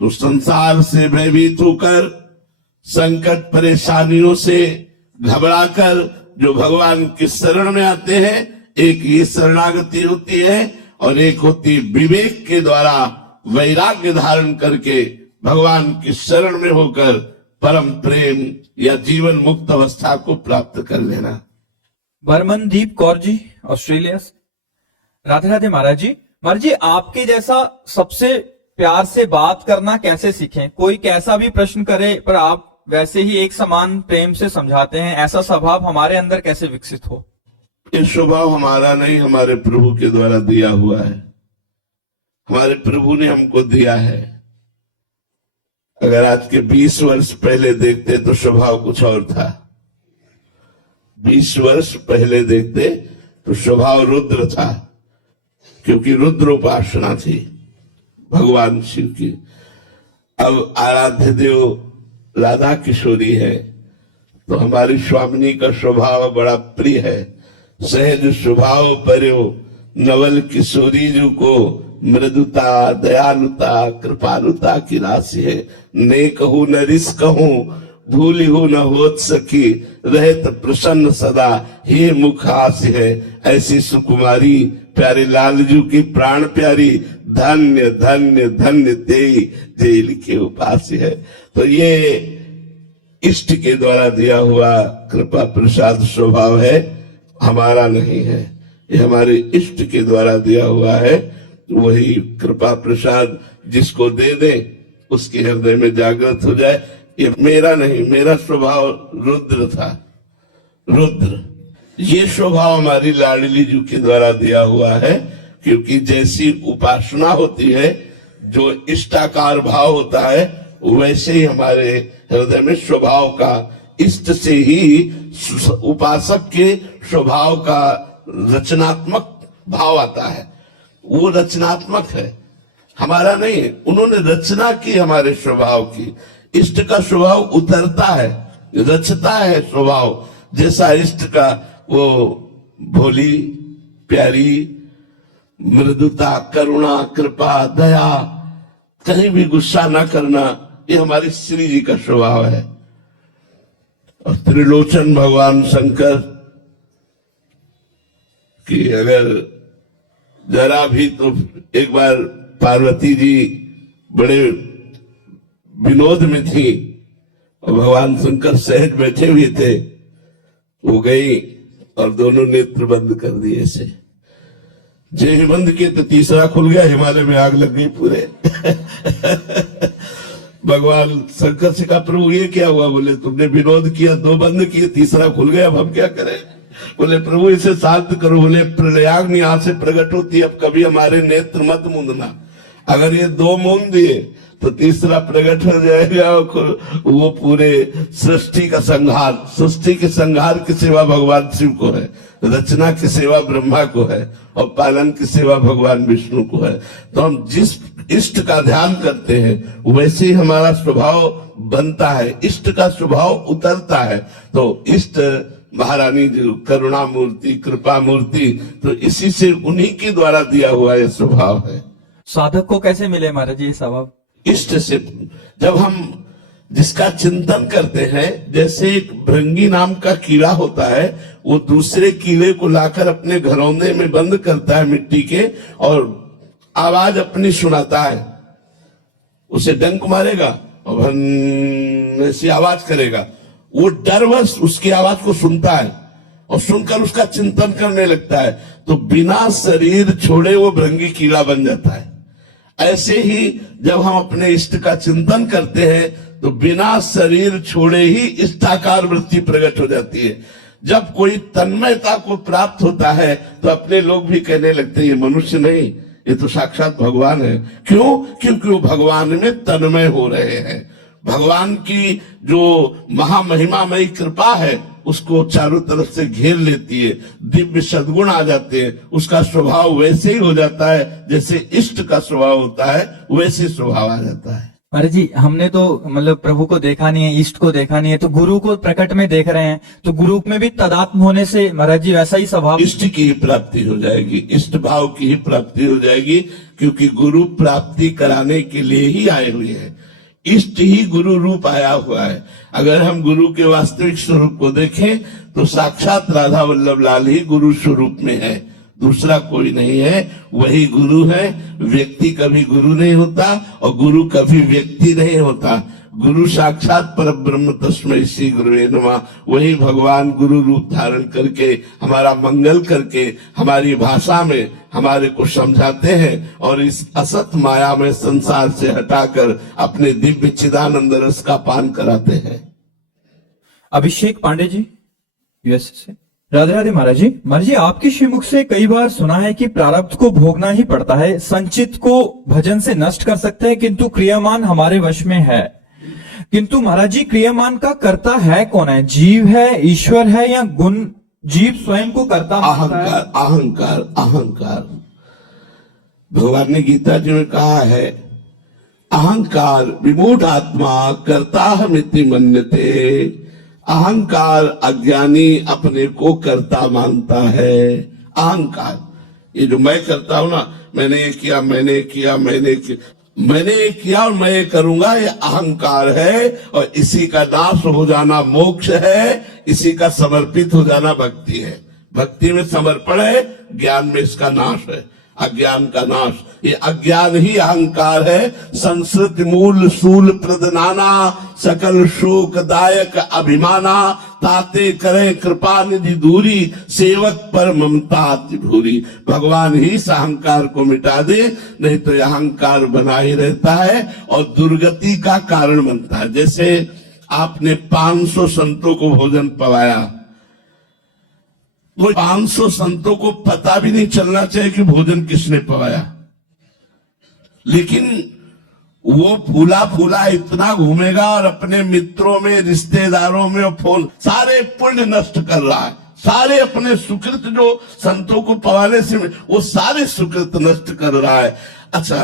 तो संसार से भयभीत होकर, संकट परेशानियों से घबराकर जो भगवान की शरण में आते हैं, एक ये शरणागति होती है और एक होती विवेक के द्वारा वैराग्य धारण करके भगवान की शरण में होकर परम प्रेम या जीवन मुक्त अवस्था को प्राप्त कर लेना। बर्मनदीप कौर जी, ऑस्ट्रेलिया से। राधे राधे महाराज जी। महाराज जी, आपके जैसा सबसे प्यार से बात करना कैसे सीखें? कोई कैसा भी प्रश्न करे पर आप वैसे ही एक समान प्रेम से समझाते हैं, ऐसा स्वभाव हमारे अंदर कैसे विकसित हो? ये स्वभाव हमारा नहीं, हमारे प्रभु के द्वारा दिया हुआ है, हमारे प्रभु ने हमको दिया है। अगर आज के 20 वर्ष पहले देखते तो स्वभाव कुछ और था। 20 वर्ष पहले देखते तो स्वभाव रुद्र था, क्योंकि रुद्र उपासना थी भगवान शिव की। अब आराध्य देव राधा किशोरी है, तो हमारी स्वामिनी का स्वभाव बड़ा प्रिय है। सहज स्वभाव पर्यो नवल किशोरी जी को, मृदुता दयालुता कृपालुता की राशि है। ने कहूं न रिस कहूं, भूली हूं न होत सकी, रहत प्रसन्न सदा हे मुख हास्य है। ऐसी सुकुमारी प्यारे लालजू की प्राण प्यारी, धन्य धन्य धन्य तेई जेल के उपास्य है। तो ये इष्ट के द्वारा दिया हुआ कृपा प्रसाद स्वभाव है, हमारा नहीं है। ये हमारे इष्ट के द्वारा दिया हुआ है। वही कृपा प्रसाद जिसको दे दे उसके हृदय में जागृत हो जाए। ये मेरा नहीं, मेरा स्वभाव रुद्र था, रुद्र। ये स्वभाव हमारी लाडली जी के द्वारा दिया हुआ है, क्योंकि जैसी उपासना होती है, जो इष्टाकार भाव होता है, वैसे ही हमारे हृदय में स्वभाव का, इष्ट से ही उपासक के स्वभाव का रचनात्मक भाव आता है। वो रचनात्मक है, हमारा नहीं है। उन्होंने रचना की हमारे स्वभाव की। इष्ट का स्वभाव उतरता है, रचता है स्वभाव। जैसा इष्ट का वो भोली प्यारी मृदुता, करुणा, कृपा, दया, कहीं भी गुस्सा न करना, ये हमारी श्री जी का स्वभाव है। और त्रिलोचन भगवान शंकर कि अगर जरा भी, तो एक बार पार्वती जी बड़े विनोद में थी और भगवान शंकर सहज बैठे हुए थे, वो गई और दोनों नेत्र बंद कर दिए ऐसे। जे ही बंद किए तो तीसरा खुल गया, हिमालय में आग लग गई पूरे। भगवान शंकर से कहा प्रभु ये क्या हुआ? बोले तुमने विरोध किया, दो बंद किए, तीसरा खुल गया, अब हम क्या करें? बोले प्रभु इसे शांत करो। बोले प्रलयाग्नि यहाँ से प्रकट होती है, अब कभी हमारे नेत्र मत मूंदना। अगर ये दो मूंद दिए तो तीसरा प्रकट हो जाएगा। वो पूरे सृष्टि का संहार, सृष्टि के संहार की सेवा भगवान शिव को है, रचना की सेवा ब्रह्मा को है और पालन की सेवा भगवान विष्णु को है। तो हम जिस इष्ट का ध्यान करते हैं वैसे ही हमारा स्वभाव बनता है, इष्ट का स्वभाव उतरता है। तो इष्ट महारानी जो करुणा मूर्ति, कृपा मूर्ति, तो इसी से उन्हीं के द्वारा दिया हुआ यह स्वभाव है। साधक को कैसे मिले महाराज ये स्वभाव? इष्ट से जब हम जिसका चिंतन करते हैं, जैसे एक भृंगी नाम का कीड़ा होता है, वो दूसरे कीड़े को लाकर अपने घरौंदे में बंद करता है मिट्टी के, और आवाज अपनी सुनाता है। उसे डंक मारेगा और भन ऐसी आवाज करेगा, वो डरवश उसकी आवाज को सुनता है और सुनकर उसका चिंतन करने लगता है, तो बिना शरीर छोड़े वो भृंगी कीड़ा बन जाता है। ऐसे ही जब हम अपने इष्ट का चिंतन करते हैं तो बिना शरीर छोड़े ही इष्टाकार वृत्ति प्रकट हो जाती है। जब कोई तन्मयता को प्राप्त होता है तो अपने लोग भी कहने लगते हैं ये मनुष्य नहीं, ये तो साक्षात भगवान है। क्यों? क्योंकि वो भगवान में तन्मय हो रहे हैं। भगवान की जो महामहिमामयी कृपा है उसको चारों तरफ से घेर लेती है, दिव्य सद्गुण आ जाते हैं, उसका स्वभाव वैसे ही हो जाता है जैसे इष्ट का स्वभाव होता है, वैसे स्वभाव आ जाता है। महाराज जी हमने तो मतलब प्रभु को देखा नहीं है, इष्ट को देखा नहीं है, तो गुरु को प्रकट में देख रहे हैं, तो गुरु में भी तदात्म होने से महाराज जी वैसा ही स्वभाव इष्ट की ही प्राप्ति हो जाएगी, इष्ट भाव की ही प्राप्ति हो जाएगी, क्योंकि गुरु प्राप्ति कराने के लिए ही आए हुए हैं। इष्ट ही गुरु रूप आया हुआ है। अगर हम गुरु के वास्तविक स्वरूप को देखें तो साक्षात राधा वल्लभ लाल ही गुरु स्वरूप में है, दूसरा कोई नहीं है, वही गुरु है। व्यक्ति कभी गुरु नहीं होता और गुरु कभी व्यक्ति नहीं होता। गुरु साक्षात परब्रह्म तस्मै श्री गुरुवे नमः, वही भगवान गुरु रूप धारण करके हमारा मंगल करके हमारी भाषा में हमारे को समझाते हैं और इस असत माया में संसार से हटाकर अपने दिव्य चिदानंद रस का पान कराते हैं। अभिषेक पांडे जी यूएस से। राधे राधे महाराज जी। महाराज जी आपके श्रीमुख से कई बार सुना है कि प्रारब्ध को भोगना ही पड़ता है, संचित को भजन से नष्ट कर सकते हैं किंतु क्रियामान हमारे वश में है। किंतु महाराज जी क्रियामान का कर्ता है कौन है? जीव है, ईश्वर है, या गुण जीव स्वयं को कर्ता मानता है? अहंकार, अहंकार, अहंकार। भगवान ने गीता जी में कहा है अहंकार विमूढ़ आत्मा कर्ताहमिति मन्यते। अहंकार अज्ञानी अपने को कर्ता मानता है। अहंकार, ये जो मैं करता हूं ना, मैंने ये किया, मैंने किया, मैंने ये किया और मैं ये करूंगा, ये अहंकार है और इसी का नाश हो जाना मोक्ष है, इसी का समर्पित हो जाना भक्ति है। भक्ति में समर्पण है, ज्ञान में इसका नाश है, अज्ञान का नाश। ये अज्ञान ही अहंकार है। संस्कृत मूल सूल प्रदनाना सकल शोक दायक अभिमाना ताते करे कृपा निधि दूरी सेवक पर ममता अति भूरी। भगवान ही इस अहंकार को मिटा दे, नहीं तो यह अहंकार बना ही रहता है और दुर्गति का कारण बनता है। जैसे आपने 500 संतों को भोजन पवाया, वो 500 संतों को पता भी नहीं चलना चाहिए कि भोजन किसने पवाया, लेकिन वो फूला फूला इतना घूमेगा और अपने मित्रों में, रिश्तेदारों में फोन, सारे पुण्य नष्ट कर रहा है। सारे अपने सुकृत जो संतों को पवाने से वो सारे सुकृत नष्ट कर रहा है। अच्छा,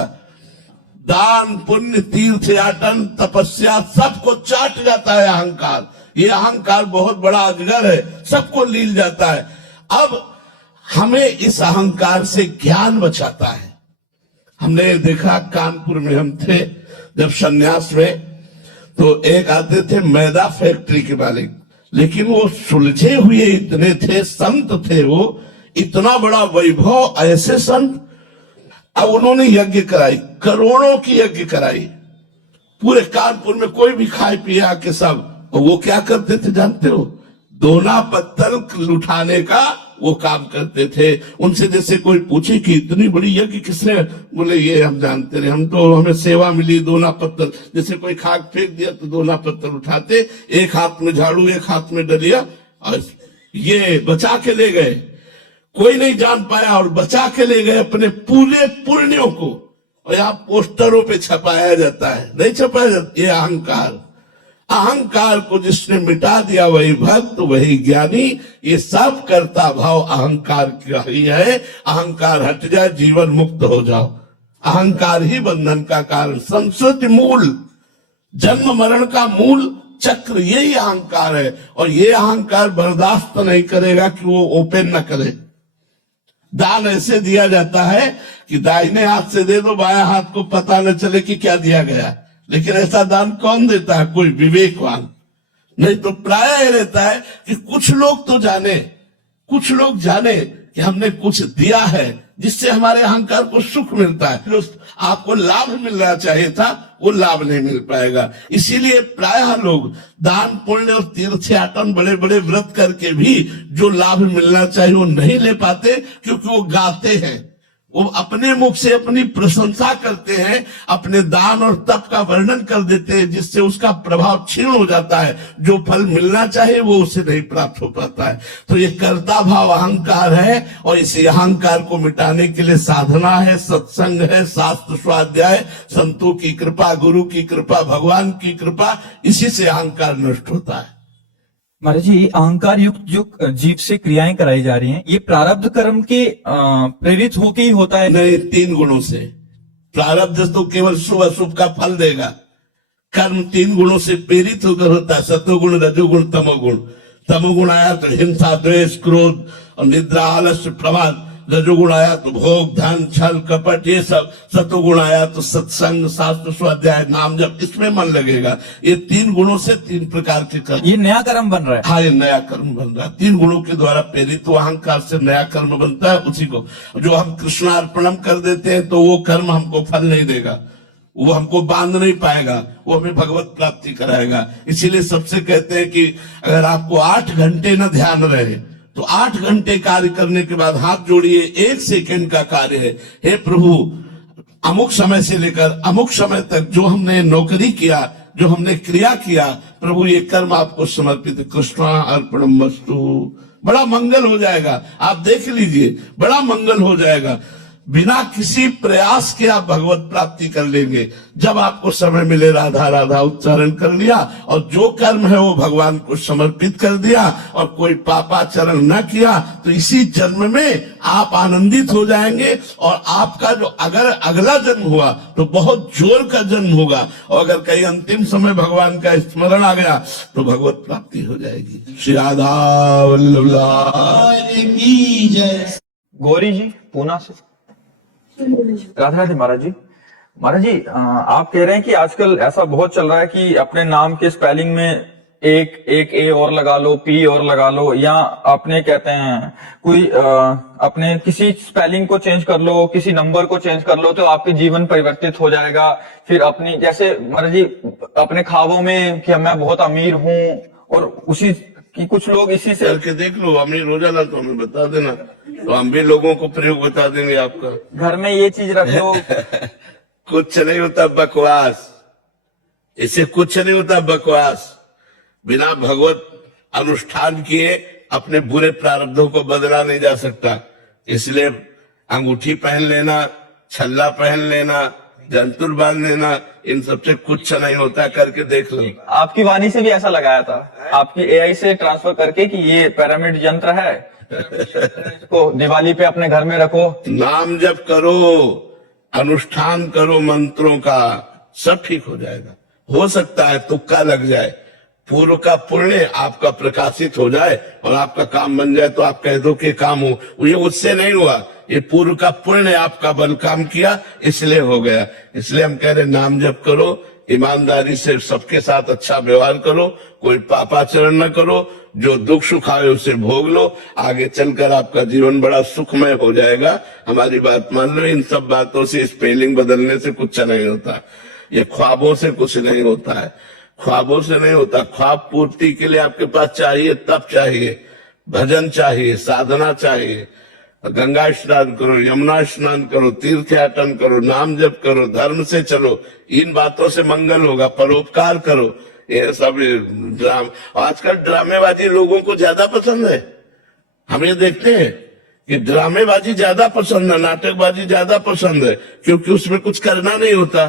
दान पुण्य तीर्थ याटन तपस्या सबको चाट जाता है अहंकार। ये अहंकार बहुत बड़ा अजगर है, सबको लील जाता है। अब हमें इस अहंकार से ज्ञान बचाता है। हमने देखा कानपुर में हम थे जब सन्यास में, तो एक आते थे मैदा फैक्ट्री के मालिक, लेकिन वो सुलझे हुए इतने थे, संत थे वो, इतना बड़ा वैभव, ऐसे संत। अब उन्होंने यज्ञ कराई, करोड़ों की यज्ञ कराई, पूरे कानपुर में कोई भी खाए पिए आके सब और वो क्या करते थे जानते हो? दोना पत्तल उठाने का वो काम करते थे। उनसे जैसे कोई पूछे कि इतनी बड़ी यज्ञ किसने, बोले ये हम जानते नहीं, हम तो हमें सेवा मिली दोना पत्तल। जैसे कोई खाक फेंक दिया तो दोना पत्तल उठाते, एक हाथ में झाड़ू एक हाथ में डलिया, और ये बचा के ले गए। कोई नहीं जान पाया और बचा के ले गए अपने पूरे पुण्यों को। और यहाँ पोस्टरों पे छपाया जाता है, नहीं छपाया जाता। ये अहंकार, अहंकार को जिसने मिटा दिया वही भक्त वही ज्ञानी। ये सब कर्ता भाव अहंकार का ही है। अहंकार हट जाए जीवन मुक्त हो जाओ। अहंकार ही बंधन का कारण, संस्कृति मूल, जन्म मरण का मूल चक्र यही अहंकार है। और ये अहंकार बर्दाश्त नहीं करेगा कि वो ओपन न करे। दान ऐसे दिया जाता है कि दाहिने हाथ से दे दो, बाएं हाथ को पता न चले कि क्या दिया गया। लेकिन ऐसा दान कौन देता है? कोई विवेकवान। नहीं तो प्राय रहता है कि कुछ लोग तो जाने, कुछ लोग जाने कि हमने कुछ दिया है जिससे हमारे अहंकार को सुख मिलता है। जो आपको लाभ मिलना चाहिए था वो लाभ नहीं मिल पाएगा। इसीलिए प्रायः लोग दान पुण्य और तीर्थयाटन बड़े बड़े व्रत करके भी जो लाभ मिलना चाहिए वो नहीं ले पाते, क्योंकि वो गाते हैं, वो अपने मुख से अपनी प्रशंसा करते हैं, अपने दान और तप का वर्णन कर देते हैं, जिससे उसका प्रभाव क्षीण हो जाता है। जो फल मिलना चाहिए वो उसे नहीं प्राप्त हो पाता है। तो ये कर्ता भाव अहंकार है, और इसी अहंकार को मिटाने के लिए साधना है, सत्संग है, शास्त्र स्वाध्याय, संतों की कृपा, गुरु की कृपा, भगवान की कृपा, इसी से अहंकार नष्ट होता है। महाराज जी, अहंकार युक्त जो जीव से क्रियाएं कराई जा रही हैं, ये प्रारब्ध कर्म के प्रेरित होके ही होता है? नहीं, 3 गुणों से। प्रारब्ध तो केवल शुभ अशुभ का फल देगा। कर्म 3 गुणों से प्रेरित होकर होता है, सतोगुण, रजोगुण, तमोगुण। तमोगुण आया तो हिंसा, द्वेष, क्रोध और निद्रा, आलस्य, प्रमाद। रजोगुण आया तो भोग, धन, छल, कपट, ये सब। सतोगुण आया तो सत्संग, शास्त्र स्वाध्याय, नाम जप, इसमें मन लगेगा। ये 3 गुणों से 3 प्रकार के कर्म। ये नया कर्म बन रहा है? हाँ, ये नया कर्म बन रहा है। 3 गुणों के द्वारा प्रेरित तो अहंकार से नया कर्म बनता है। उसी को जो हम कृष्णार्पणम कर देते हैं तो वो कर्म हमको फल नहीं देगा, वो हमको बांध नहीं पाएगा, वो हमें भगवत प्राप्ति कराएगा। इसीलिए सबसे कहते हैं कि अगर आपको 8 घंटे न ध्यान रहे तो 8 घंटे कार्य करने के बाद हाथ जोड़िए, 1 सेकंड का कार्य है। हे प्रभु, अमुक समय से लेकर अमुक समय तक जो हमने नौकरी किया, जो हमने क्रिया किया, प्रभु ये कर्म आपको समर्पित, कृष्णा अर्पणमस्तु। बड़ा मंगल हो जाएगा। आप देख लीजिए, बड़ा मंगल हो जाएगा। बिना किसी प्रयास के आप भगवत प्राप्ति कर लेंगे। जब आपको समय मिले राधा राधा उच्चारण कर लिया और जो कर्म है वो भगवान को समर्पित कर दिया और कोई पापाचरण न किया, तो इसी जन्म में आप आनंदित हो जाएंगे। और आपका जो अगर अगला जन्म हुआ तो बहुत जोर का जन्म होगा, और अगर कहीं अंतिम समय भगवान का स्मरण आ गया तो भगवत प्राप्ति हो जाएगी। श्री राधा वल्लभ की जय। गौरी जी पूना से। राधे राधे महाराज जी। महाराज जी, आप कह रहे हैं कि आजकल ऐसा बहुत चल रहा है कि अपने नाम के स्पेलिंग में एक ए और लगा लो, पी और लगा लो, या अपने कहते हैं कोई अपने किसी स्पेलिंग को चेंज कर लो, किसी नंबर को चेंज कर लो तो आपके जीवन परिवर्तित हो जाएगा। फिर अपनी जैसे महाराज जी अपने ख्वाबों में कि मैं बहुत अमीर हूँ, और उसी कि कुछ लोग इसी से करके देख लो, अमीर हो जाना तो हमें बता देना, तो हम भी लोगों को प्रयोग बता देंगे आपका। घर में ये चीज रख लो। कुछ नहीं होता बकवास, इससे कुछ नहीं होता बकवास। बिना भगवत अनुष्ठान किए अपने बुरे प्रारब्धों को बदला नहीं जा सकता। इसलिए अंगूठी पहन लेना, छल्ला पहन लेना, जंतुर बांध लेना, इन सबसे कुछ नहीं होता, करके देख लो। आपकी वाणी से भी ऐसा लगाया था, आपकी एआई से ट्रांसफर करके कि ये पिरामिड यंत्र है, इसको दिवाली पे अपने घर में रखो। नाम जप करो, अनुष्ठान करो मंत्रों का, सब ठीक हो जाएगा। हो सकता है तुक्का लग जाए, पूर्व का पुण्य आपका प्रकाशित हो जाए और आपका काम बन जाए, तो आप कह दो कि काम हो। ये उससे नहीं हुआ, ये पूर्व का पुण्य आपका बल काम किया, इसलिए हो गया। इसलिए हम कह रहे नाम जप करो, ईमानदारी से सबके साथ अच्छा व्यवहार करो, कोई पापाचरण न करो, जो दुख सुख आए उसे भोग लो, आगे चलकर आपका जीवन बड़ा सुखमय हो जाएगा। हमारी बात मान लो। इन सब बातों से, स्पेलिंग बदलने से कुछ नहीं होता, ये ख्वाबों से कुछ नहीं होता है। ख्वाबों से नहीं होता। ख्वाब पूर्ति के लिए आपके पास चाहिए, तप चाहिए, भजन चाहिए, साधना चाहिए। गंगा स्नान करो, यमुना स्नान करो, तीर्थ याटन करो, नाम जप करो, धर्म से चलो, इन बातों से मंगल होगा। परोपकार करो, ये सब आजकल ड्रामेबाजी लोगों को ज्यादा पसंद है। हम ये देखते हैं कि ड्रामेबाजी ज्यादा पसंद है, नाटकबाजी ज्यादा पसंद है, क्योंकि उसमें कुछ करना नहीं होता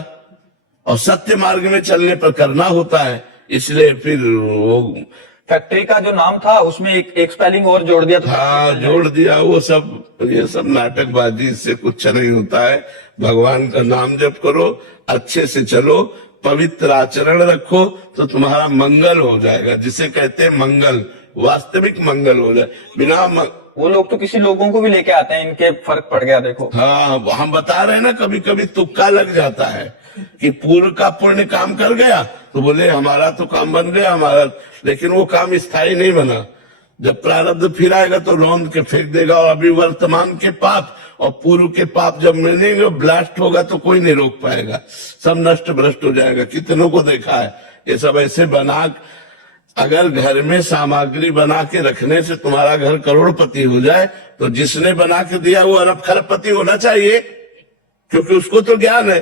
और सत्य मार्ग में चलने पर करना होता है। इसलिए फिर वो फैक्ट्री का जो नाम था उसमें एक स्पेलिंग और जोड़ दिया था। हाँ, जोड़ दिया। वो सब, ये सब नाटकबाजी से कुछ नहीं होता है। भगवान का नाम जप करो, अच्छे से चलो, पवित्र आचरण रखो, तो तुम्हारा मंगल हो जाएगा। जिसे कहते हैं मंगल, वास्तविक मंगल हो जाए। वो लोग तो किसी लोगों को भी लेके आते हैं, इनके फर्क पड़ गया देखो। हाँ, हम बता रहे हैं ना, कभी कभी तुक्का लग जाता है कि पूर्व का पुण्य काम कर गया तो बोले हमारा तो काम बन गया हमारा, लेकिन वो काम स्थायी नहीं बना। जब प्रारब्ध फिर आएगा तो रौंद के फेंक देगा। और अभी वर्तमान के पाप और पूर्व के पाप जब मिलेंगे, ब्लास्ट होगा तो कोई नहीं रोक पाएगा, सब नष्ट भ्रष्ट हो जाएगा। कितनों को देखा है ये सब ऐसे बना। अगर घर में सामग्री बना के रखने से तुम्हारा घर करोड़पति हो जाए, तो जिसने बना के दिया वो अरब खरबपति होना चाहिए, क्योंकि उसको तो ज्ञान है।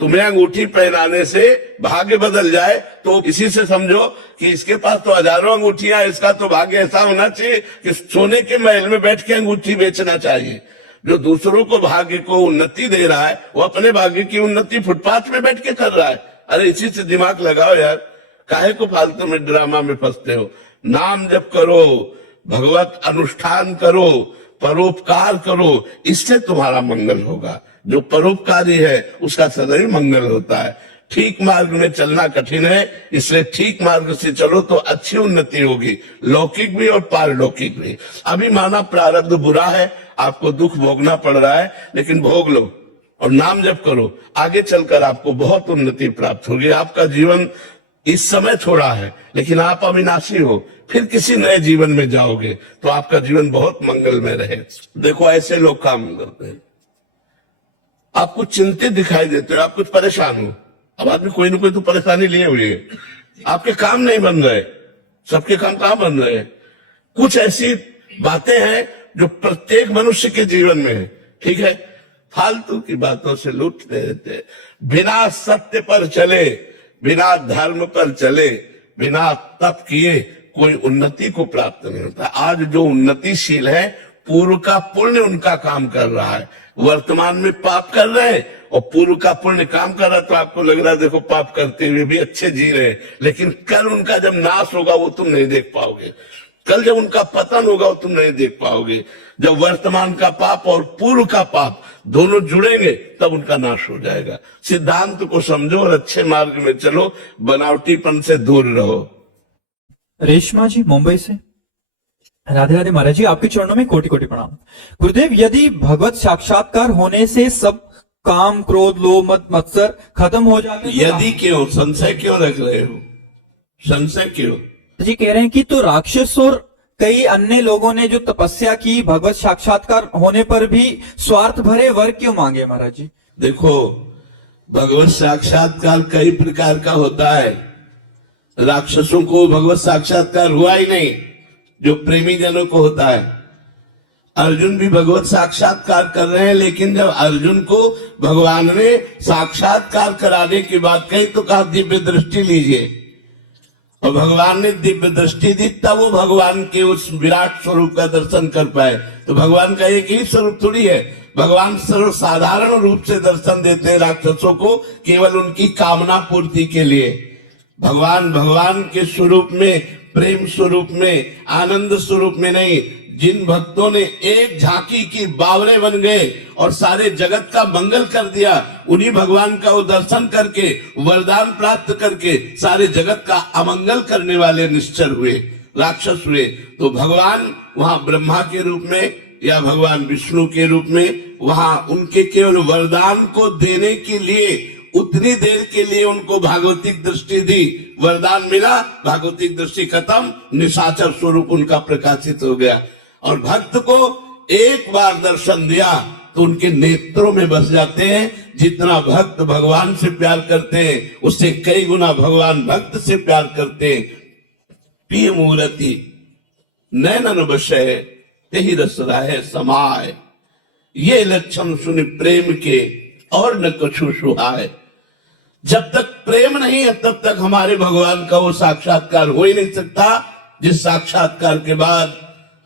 तुम्हें अंगूठी पहनाने से भाग्य बदल जाए तो इसी से समझो कि इसके पास तो हजारों अंगूठियां, इसका तो भाग्य ऐसा होना चाहिए कि सोने के महल में बैठ के अंगूठी बेचना चाहिए। जो दूसरों को भाग्य को उन्नति दे रहा है, वो अपने भाग्य की उन्नति फुटपाथ में बैठ के कर रहा है। अरे इसी से दिमाग लगाओ यार, काहे को फालतू में ड्रामा में फंसते हो। नाम जप करो, भगवत अनुष्ठान करो, परोपकार करो, इससे तुम्हारा मंगल होगा। जो परोपकारी है उसका सदैव मंगल होता है। ठीक मार्ग में चलना कठिन है, इसलिए ठीक मार्ग से चलो तो अच्छी उन्नति होगी, लौकिक भी और पारलौकिक भी। अभी माना प्रारब्ध बुरा है, आपको दुख भोगना पड़ रहा है, लेकिन भोग लो और नाम जप करो, आगे चलकर आपको बहुत उन्नति प्राप्त होगी। आपका जीवन इस समय थोड़ा है, लेकिन आप अविनाशी हो, फिर किसी नए जीवन में जाओगे तो आपका जीवन बहुत मंगलमय रहे। देखो ऐसे लोग काम करते हैं, आप कुछ चिंतित दिखाई देते हो, आप कुछ परेशान हो। अब आदमी कोई ना कोई तो परेशानी लिए हुई है, आपके काम नहीं बन रहे, सबके काम कहां बन रहे हैं। कुछ ऐसी बातें हैं जो प्रत्येक मनुष्य के जीवन में है, ठीक है। फालतू की बातों से लूटते रहते, बिना सत्य पर चले, बिना धर्म पर चले, बिना तप किए कोई उन्नति को प्राप्त नहीं होता। आज जो उन्नतिशील है, पूर्व का पुण्य उनका काम कर रहा है। वर्तमान में पाप कर रहे हैं और पूर्व का पुण्य काम कर रहा है, तो आपको लग रहा है देखो पाप करते हुए भी अच्छे जी रहे हैं, लेकिन कल उनका जब नाश होगा वो तुम नहीं देख पाओगे। कल जब उनका पतन होगा वो तुम नहीं देख पाओगे। जब वर्तमान का पाप और पूर्व का पाप दोनों जुड़ेंगे तब उनका नाश हो जाएगा। सिद्धांत को समझो और अच्छे मार्ग में चलो, बनावटीपन से दूर रहो। रेशमा जी मुंबई से। राधे राधे महाराज जी, आपके चरणों में कोटि कोटि प्रणाम। गुरुदेव, यदि भगवत साक्षात्कार होने से सब काम, क्रोध, लोभ, मद, मत्सर खत्म हो जाते हैं, यदि क्यों संशय क्यों रख रहे हो? संशय क्यों? जी कह रहे हैं कि तो राक्षस और कई अन्य लोगों ने जो तपस्या की, भगवत साक्षात्कार होने पर भी स्वार्थ भरे वर क्यों मांगे महाराज जी? देखो, भगवत साक्षात्कार कई प्रकार का होता है। राक्षसों को भगवत साक्षात्कार हुआ ही नहीं, जो प्रेमी जनों को होता है। अर्जुन भी भगवत साक्षात्कार कर रहे हैं, लेकिन जब अर्जुन को भगवान ने साक्षात्कार कराने की बात कही तो कहा दिव्य दृष्टि लीजिए, और भगवान ने दिव्य दृष्टि दी, तब वो भगवान के उस विराट स्वरूप का दर्शन कर पाए। तो भगवान का एक ही स्वरूप थोड़ी है, भगवान सर्वसाधारण रूप से दर्शन देते हैं राक्षसों को, केवल उनकी कामना पूर्ति के लिए। भगवान के स्वरूप में, प्रेम स्वरूप में, आनंद स्वरूप में नहीं। जिन भक्तों ने एक झांकी की बावरे बन गए और सारे जगत का मंगल कर दिया, उन्हीं भगवान का वो दर्शन करके, वरदान प्राप्त करके सारे जगत का अमंगल करने वाले निश्चर हुए, राक्षस हुए। तो भगवान वहां ब्रह्मा के रूप में या भगवान विष्णु के रूप में, वहां उनके केवल वरदान को देने के लिए उतनी देर के लिए उनको भागवतिक दृष्टि दी, वरदान मिला, भागवतिक दृष्टि खत्म, निशाचर स्वरूप उनका प्रकाशित हो गया। और भक्त को एक बार दर्शन दिया तो उनके नेत्रों में बस जाते हैं। जितना भक्त भगवान से प्यार करते हैं उससे कई गुना भगवान भक्त से प्यार करते हैं। प्रिय मूर्ति नैनन बसै तेहि रस रहे समाय, ये लक्षण सुन प्रेम के और न कछु सुहाय। जब तक प्रेम नहीं है तब तक हमारे भगवान का वो साक्षात्कार हो ही नहीं सकता, जिस साक्षात्कार के बाद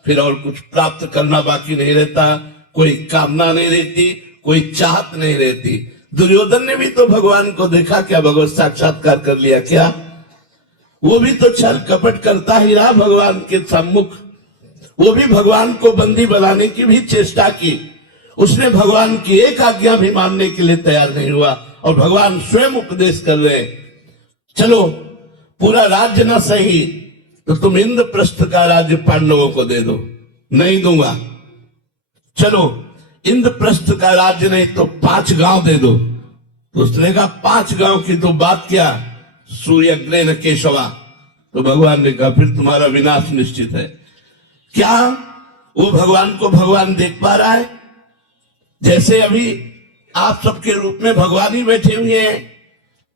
फिर और कुछ प्राप्त करना बाकी नहीं रहता, कोई कामना नहीं रहती, कोई चाहत नहीं रहती। दुर्योधन ने भी तो भगवान को देखा क्या, भगवत साक्षात्कार कर लिया क्या? वो भी तो छल कपट करता ही रहा भगवान के सम्मुख। वो भी भगवान को बंदी बनाने की भी चेष्टा की, उसने भगवान की एक आज्ञा भी मानने के लिए तैयार नहीं हुआ। और भगवान स्वयं उपदेश कर रहे, चलो पूरा राज्य ना सही तो तुम इंद्रप्रस्थ का राज्य पांडवों को दे दो। नहीं दूंगा। चलो इंद्रप्रस्थ का राज्य नहीं तो 5 गांव दे दो। तो उसने कहा 5 गांव की तो बात क्या, सूर्यग्रह केशवा। तो भगवान ने कहा फिर तुम्हारा विनाश निश्चित है। क्या वो भगवान को भगवान देख पा रहा है? जैसे अभी आप सबके रूप में भगवान ही बैठे हुए हैं,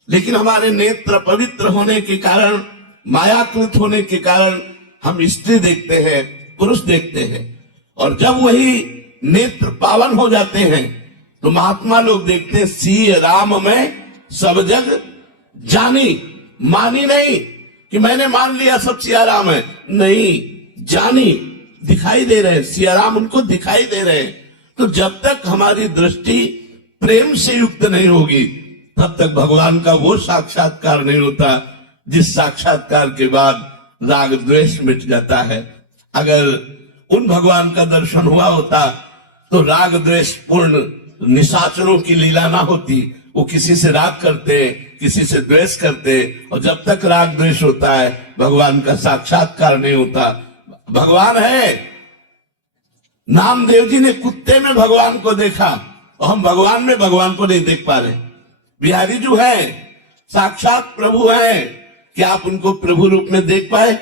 लेकिन हमारे नेत्र पवित्र होने के कारण, मायाकृत होने के कारण हम स्त्री देखते हैं, पुरुष देखते हैं। और जब वही नेत्र पावन हो जाते हैं तो महात्मा लोग देखते हैं सिय राम में सब जग जानी। मानी नहीं कि मैंने मान लिया सब सिया राम है, नहीं, जानी, दिखाई दे रहे हैं, सिया राम उनको दिखाई दे रहे हैं। तो जब तक हमारी दृष्टि प्रेम से युक्त नहीं होगी तब तक भगवान का वो साक्षात्कार नहीं होता जिस साक्षात्कार के बाद राग द्वेष मिट जाता है। अगर उन भगवान का दर्शन हुआ होता तो राग द्वेष पूर्ण निशाचरों की लीला ना होती। वो किसी से राग करते, किसी से द्वेष करते, और जब तक राग द्वेष होता है भगवान का साक्षात्कार नहीं होता। भगवान है, नामदेव जी ने कुत्ते में भगवान को देखा और हम भगवान में भगवान को नहीं देख पा रहे। बिहारी जो है साक्षात प्रभु है, क्या आप उनको प्रभु रूप में देख पाए?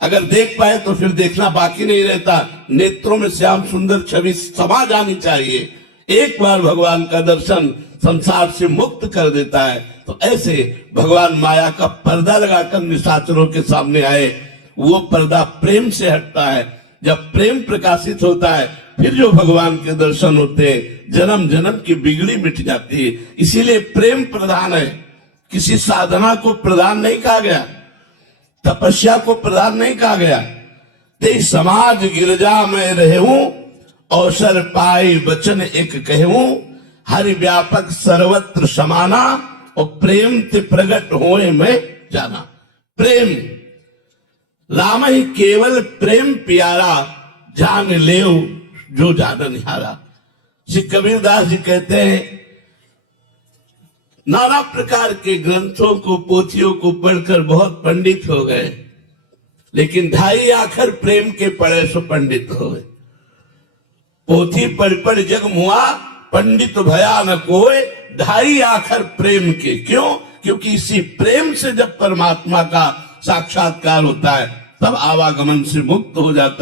अगर देख पाए तो फिर देखना बाकी नहीं रहता, नेत्रों में श्याम सुंदर छवि समा जानी चाहिए। एक बार भगवान का दर्शन संसार से मुक्त कर देता है। तो ऐसे भगवान माया का पर्दा लगाकर निशाचरों के सामने आए, वो पर्दा प्रेम से हटता है। जब प्रेम प्रकाशित होता है फिर जो भगवान के दर्शन होते हैं, जन्म जन्म की बिगड़ी मिट जाती है। इसीलिए प्रेम प्रधान है, किसी साधना को प्रधान नहीं कहा गया, तपस्या को प्रधान नहीं कहा गया। ते समाज गिरजा में रहूं, अवसर पाई वचन एक कहूं, हरि व्यापक सर्वत्र समाना, और प्रेम ते प्रगट होए में जाना। प्रेम राम ही केवल प्रेम प्यारा, जान ले जो जान निहारा। श्री कबीरदास जी कहते हैं नाना प्रकार के ग्रंथों को, पोथियों को पढ़कर बहुत पंडित हो गए, लेकिन 2.5 आखर प्रेम के पढ़े सो पंडित हो गए। पोथी पढ़ पढ़ जग मुआ, पंडित भया न कोय, 2.5 आखर प्रेम के। क्यों? क्योंकि इसी प्रेम से जब परमात्मा का साक्षात्कार होता है तब आवागमन से मुक्त हो जाता है।